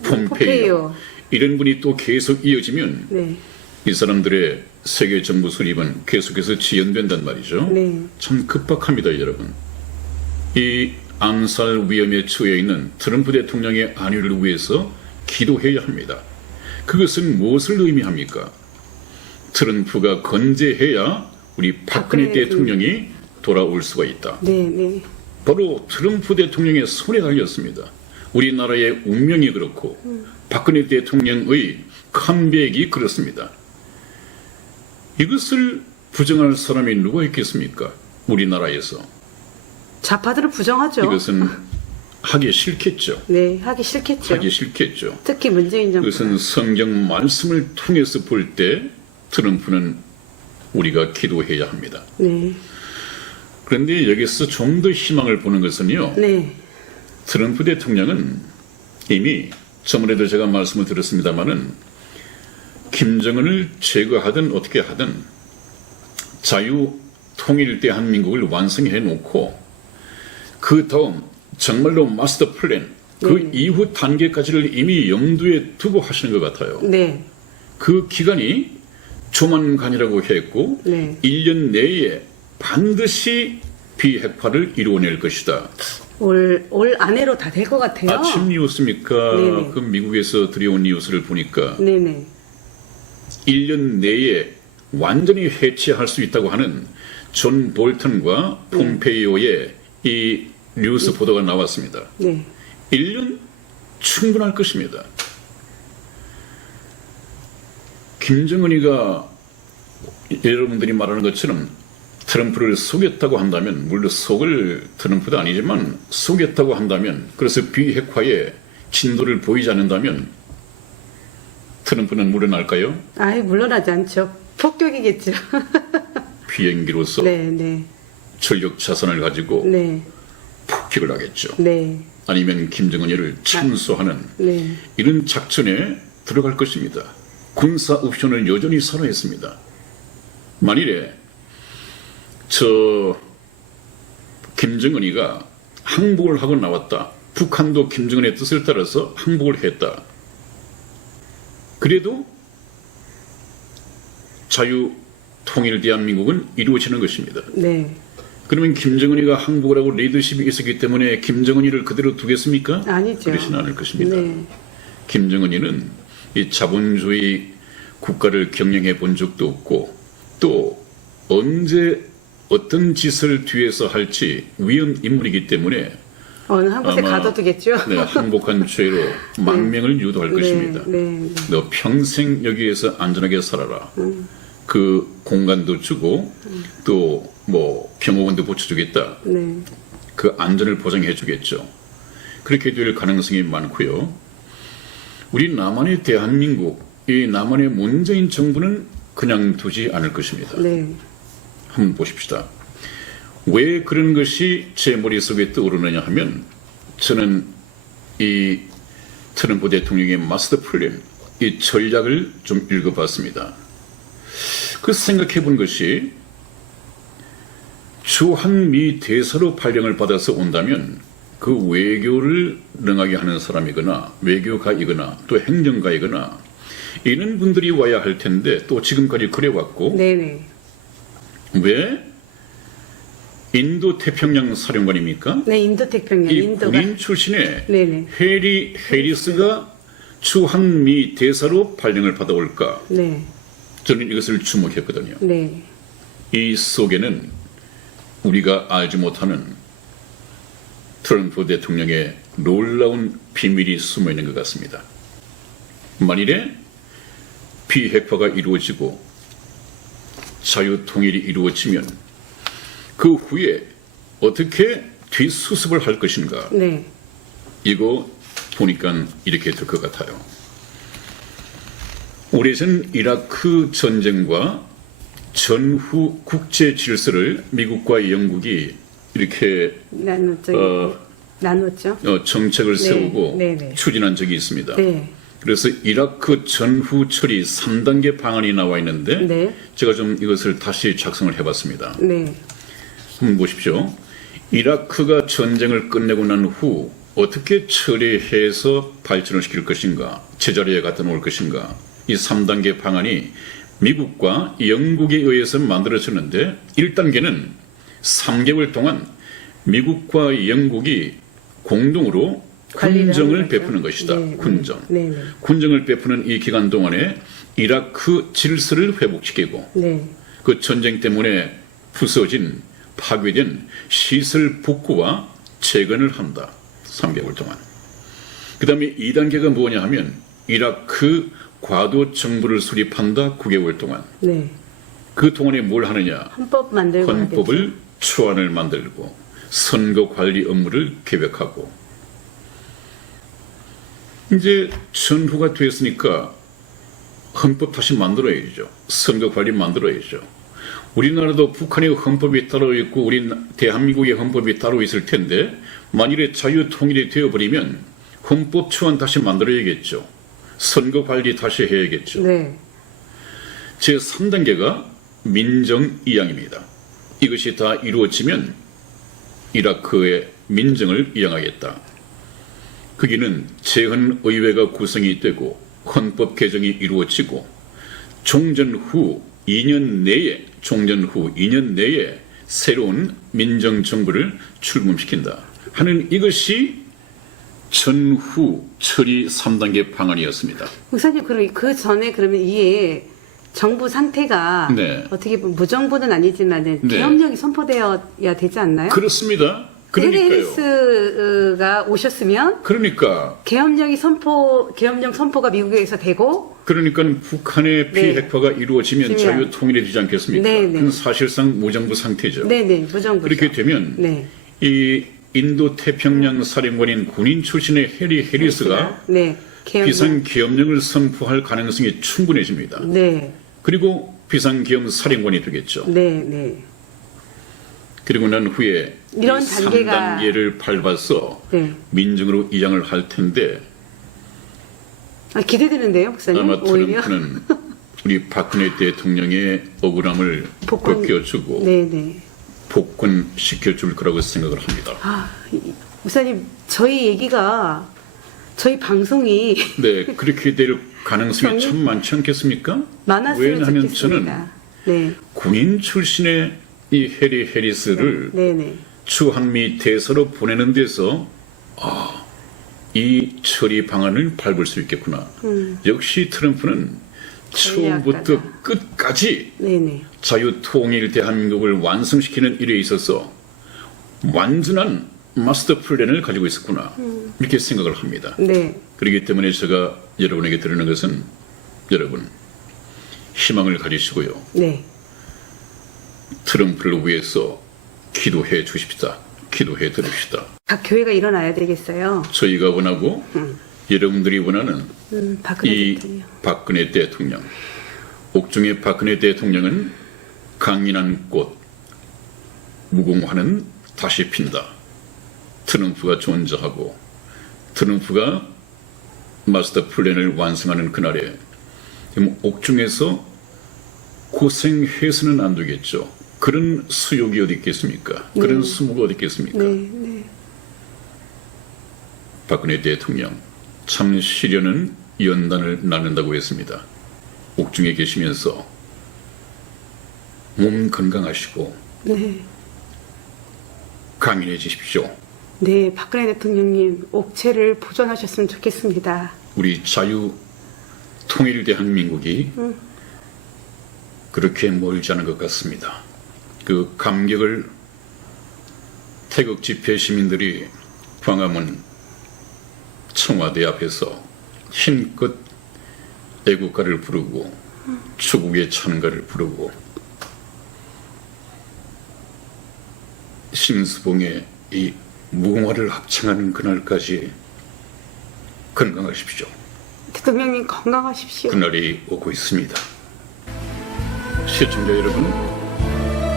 폼페이오. 이런 분이 또 계속 이어지면 이 사람들의 세계 정부 수립은 계속해서 지연된단 말이죠. 참 급박합니다, 여러분. 이 암살 위험에 처해 있는 트럼프 대통령의 안위를 위해서 기도해야 합니다. 그것은 무엇을 의미합니까? 트럼프가 건재해야 우리 박근혜 대통령이 돌아올 수가 있다. 바로 트럼프 대통령의 손에 달렸습니다. 우리나라의 운명이 그렇고 박근혜 대통령의 컴백이 그렇습니다. 이것을 부정할 사람이 누가 있겠습니까? 우리나라에서. 좌파들은 부정하죠. 이것은 하기 싫겠죠. 네, 하기 싫겠죠. 하기 싫겠죠. 특히 문재인 정부. 그것은 성경 말씀을 통해서 볼 때 트럼프는 우리가 기도해야 합니다. 네, 그런데 여기서 좀 더 희망을 보는 것은요. 네, 트럼프 대통령은 이미 저번에도 제가 말씀을 드렸습니다마는 김정은을 제거하든 어떻게 하든 자유 통일 대한민국을 완성해 놓고 그 다음 정말로 마스터 플랜 그 이후 단계까지를 이미 염두에 두고 하시는 것 같아요. 네, 그 기간이 조만간이라고 했고 네. 1년 내에 반드시 비핵화를 이루어낼 것이다. 올 안에로 다 될 것 같아요. 아침 뉴스입니까? 네네. 그 미국에서 들여온 뉴스를 보니까 네네. 1년 내에 완전히 해체할 수 있다고 하는 존 볼턴과 폼페이오의 이 뉴스 보도가 나왔습니다. 네, 1년 충분할 것입니다. 김정은이가 여러분들이 말하는 것처럼 트럼프를 속였다고 한다면, 물론 속을 트럼프도 아니지만 속였다고 한다면, 그래서 비핵화에 진도를 보이지 않는다면 트럼프는 물러날까요? 아예 물러나지 않죠. 폭격이겠죠. 비행기로서 네, 네, 전력 자산을 가지고 네, 폭격을 하겠죠. 네, 아니면 김정은이를 참수하는 네, 이런 작전에 들어갈 것입니다. 군사 옵션을 여전히 살아있습니다. 만일에 김정은이가 항복을 하고 나왔다. 북한도 김정은의 뜻을 따라서 항복을 했다. 그래도 자유 통일 대한민국은 이루어지는 것입니다. 네. 그러면 김정은이가 항복을 하고 리더십이 있었기 때문에 김정은이를 그대로 두겠습니까? 아니죠. 그렇지는 않을 것입니다. 네, 김정은이는 이 자본주의 국가를 경영해 본 적도 없고 또 언제 어떤 짓을 뒤에서 할지 위험 인물이기 때문에 어느 한 곳에 아마 가둬두겠죠. 네, 항복한 죄로 망명을 유도할 것입니다. 네, 네, 너 평생 여기에서 안전하게 살아라. 그 공간도 주고 또 뭐 경호원도 붙여주겠다. 네, 그 안전을 보장해 주겠죠. 그렇게 될 가능성이 많고요. 우리 남한의 대한민국, 이 남한의 문재인 정부는 그냥 두지 않을 것입니다. 네, 한번 보십시다. 왜 그런 것이 제 머릿속에 떠오르느냐 하면 저는 이 트럼프 대통령의 마스터 플랜, 이 전략을 좀 읽어봤습니다. 그 생각해 본 것이 주한미 대사로 발령을 받아서 온다면 그 외교를 능하게 하는 사람이거나 외교가이거나 또 행정가이거나 이런 분들이 와야 할 텐데 또 지금까지 그래왔고 네, 네. 왜 인도 태평양 사령관입니까? 네, 인도 태평양, 이 인도가. 군인 출신의 네네. 해리 해리스가 주한미 대사로 발령을 받아올까? 네, 저는 이것을 주목했거든요. 네, 이 속에는 우리가 알지 못하는 트럼프 대통령의 놀라운 비밀이 숨어 있는 것 같습니다. 만일에 비핵화가 이루어지고 자유통일이 이루어지면 그 후에 어떻게 뒷수습을 할 것인가, 네, 이거 보니까 이렇게 될 것 같아요. 오래전 이라크 전쟁과 전후 국제 질서를 미국과 영국이 이렇게 나눴죠. 정책을 세우고 네, 네. 추진한 적이 있습니다. 네, 그래서 이라크 전후 처리 3단계 방안이 나와 있는데 네. 제가 좀 이것을 다시 작성을 해봤습니다. 네, 한번 보십시오. 이라크가 전쟁을 끝내고 난 후 어떻게 처리해서 발전을 시킬 것인가, 제자리에 갖다 놓을 것인가, 이 3단계 방안이 미국과 영국에 의해서 만들어졌는데 1단계는 3개월 동안 미국과 영국이 공동으로 군정을 베푸는 것이다. 네, 군정. 네, 네. 군정을 베푸는 이 기간 동안에 이라크 질서를 회복시키고 네, 그 전쟁 때문에 부서진 파괴된 시설 복구와 재건을 한다. 3개월 동안. 그 다음에 2단계가 뭐냐 하면 이라크 과도 정부를 수립한다. 9개월 동안. 네. 그 동안에 뭘 하느냐. 헌법 만들고 헌법을 하겠죠. 초안을 만들고 선거 관리 업무를 계획하고 이제 전후가 됐으니까 헌법 다시 만들어야죠. 선거 관리 만들어야죠. 우리나라도 북한의 헌법이 따로 있고 우리 대한민국의 헌법이 따로 있을 텐데 만일에 자유통일이 되어버리면 헌법 초안 다시 만들어야겠죠. 선거 관리 다시 해야겠죠. 네. 제3단계가 민정 이양입니다. 이것이 다 이루어지면 이라크의 민정을 이양하겠다. 거기는 재헌의회가 구성이 되고 헌법 개정이 이루어지고 종전 후 2년 내에 새로운 민정정부를 출범시킨다 하는 이것이 전후 처리 3단계 방안이었습니다. 목사님, 그 전에 그러면 이게 정부 상태가 네. 어떻게 보면 무정부는 아니지만 네. 계엄령이 선포되어야 되지 않나요? 그렇습니다. 그러니까요. 헤리스가 오셨으면 그러니까 계엄령 선포가 미국에서 되고 그러니까 북한의 네. 비핵화가 이루어지면 그러면- 자유 통일이 되지 않겠습니까? 네, 네. 그건 사실상 무정부 상태죠. 네네 무정부 그렇게 되면 네. 이 인도 태평양 사령관인 군인 출신의 해리스가 네 계엄령 비상계엄령을 선포할 가능성이 충분해집니다. 네. 그리고 비상계엄 사령관이 되겠죠. 네. 그리고 난 후에 이런 이 단계가- 3단계를 밟아서 네. 민정으로 이양을 할 텐데 기대되는데요, 목사님. 아마 오히려. 트럼프는 우리 박근혜 대통령의 억울함을 복권- 벗겨주고 네네. 복권시켜줄 거라고 생각을 합니다. 목사님, 저희 방송이 네, 그렇게 될 가능성이 저는 참 많지 않겠습니까? 많았으면 왜냐하면 좋겠습니다. 네. 군인 출신의 이 해리스를 네네. 주한미 대사로 보내는 데서 이 처리 방안을 밟을 수 있겠구나. 역시 트럼프는 처음부터 전략가다. 끝까지 네네. 자유통일 대한민국을 완성시키는 일에 있어서 완전한 마스터 플랜을 가지고 있었구나. 이렇게 생각을 합니다. 네. 그렇기 때문에 제가 여러분에게 드리는 것은 여러분 희망을 가지시고요. 네. 트럼프를 위해서 기도해 주십시다. 기도해 드립시다. 각 교회가 일어나야 되겠어요. 저희가 원하고 여러분들이 원하는 박근혜 이 대통령. 박근혜 대통령, 옥중의 박근혜 대통령은 강인한 꽃, 무궁화는 다시 핀다. 트럼프가 존재하고 트럼프가 마스터 플랜을 완성하는 그날에 옥중에서 고생해서는 안 되겠죠. 그런 수욕이 어디 있겠습니까? 그런 수모가 어디 있겠습니까? 네. 박근혜 대통령 참 시련은 연단을 낳는다고 했습니다. 옥중에 계시면서 몸 건강하시고 네. 강인해지십시오. 네, 박근혜 대통령님 옥체를 보존하셨으면 좋겠습니다. 우리 자유 통일 대한민국이 그렇게 멀지 않은 것 같습니다. 그 감격을 태극 집회 시민들이 광화문 청와대 앞에서 힘껏 애국가를 부르고 추국의 찬가를 부르고 심수봉의 이 무궁화를 합창하는 그날까지 건강하십시오. 대통령님 건강하십시오. 그날이 오고 있습니다. 시청자 여러분,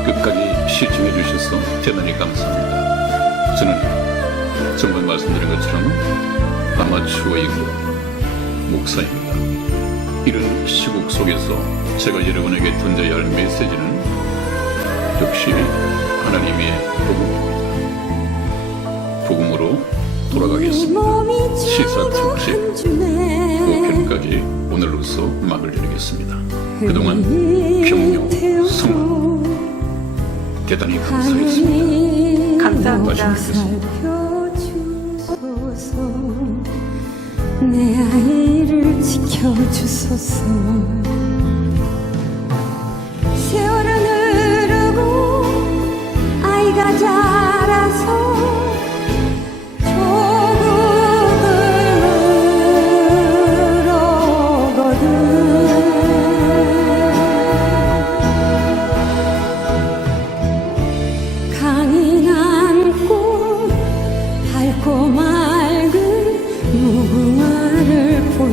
끝까지 시청해 주셔서 대단히 감사합니다. 저는 정말 말씀드린 것처럼 아마추어이고 목사입니다. 이런 시국 속에서 제가 여러분에게 던져야 할 메시지는 역시 하나님의 복음입니다. 복음으로 돌아가겠습니다. 시사 특집 5편까지 오늘로서 막을 내리겠습니다. 그동안 경력, 성원 대단히 감사했습니다. 감사합니다. 내 아이를 지켜주소서. 세월은 흐르고 아이가 자라서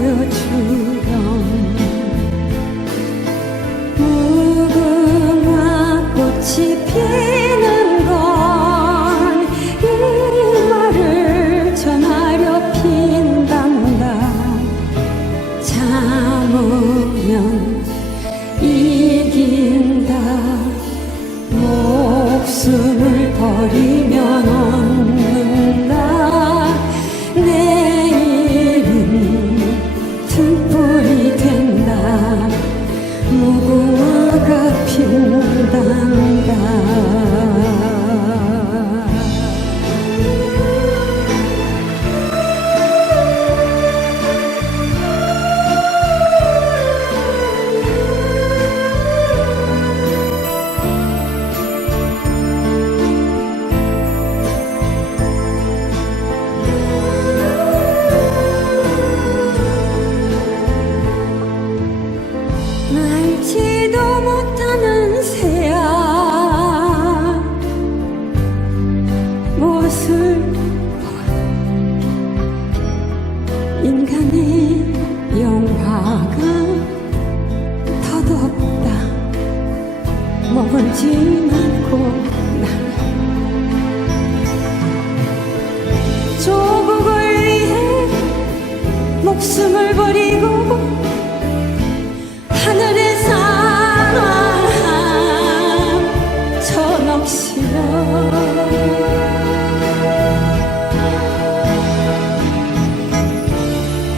보여주렴 무궁화 꽃이 피는 건 이 말을 전하려 핀단다 참으면 이긴다 목숨을 버리면 얻는다 내일은 등불이 된다 무궁화가 핀단다 날지도 못하는 새야 무엇을 인간의 영화가 더덥다 머물지 않고 나는 조국을 위해 목숨을 버리고 하늘의 사랑 저넋이여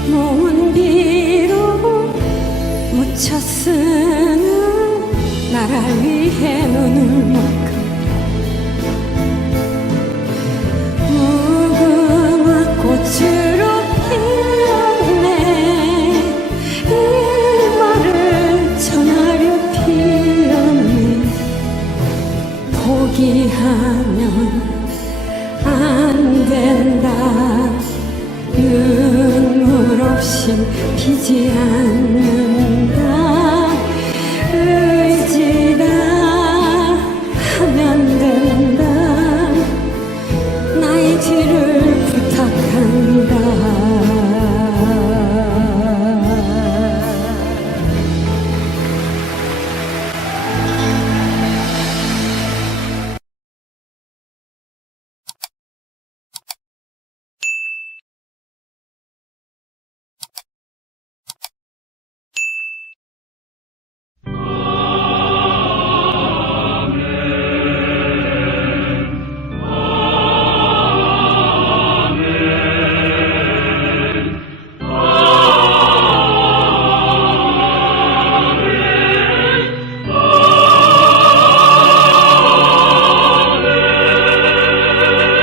몸은 비로 묻혀 쓰는 나라 위해 눈을 못 감고 무궁화 꽃으로 피었네 이 말을 전하려 피었네 포기하면 안 된다 눈물 없이 피지 않는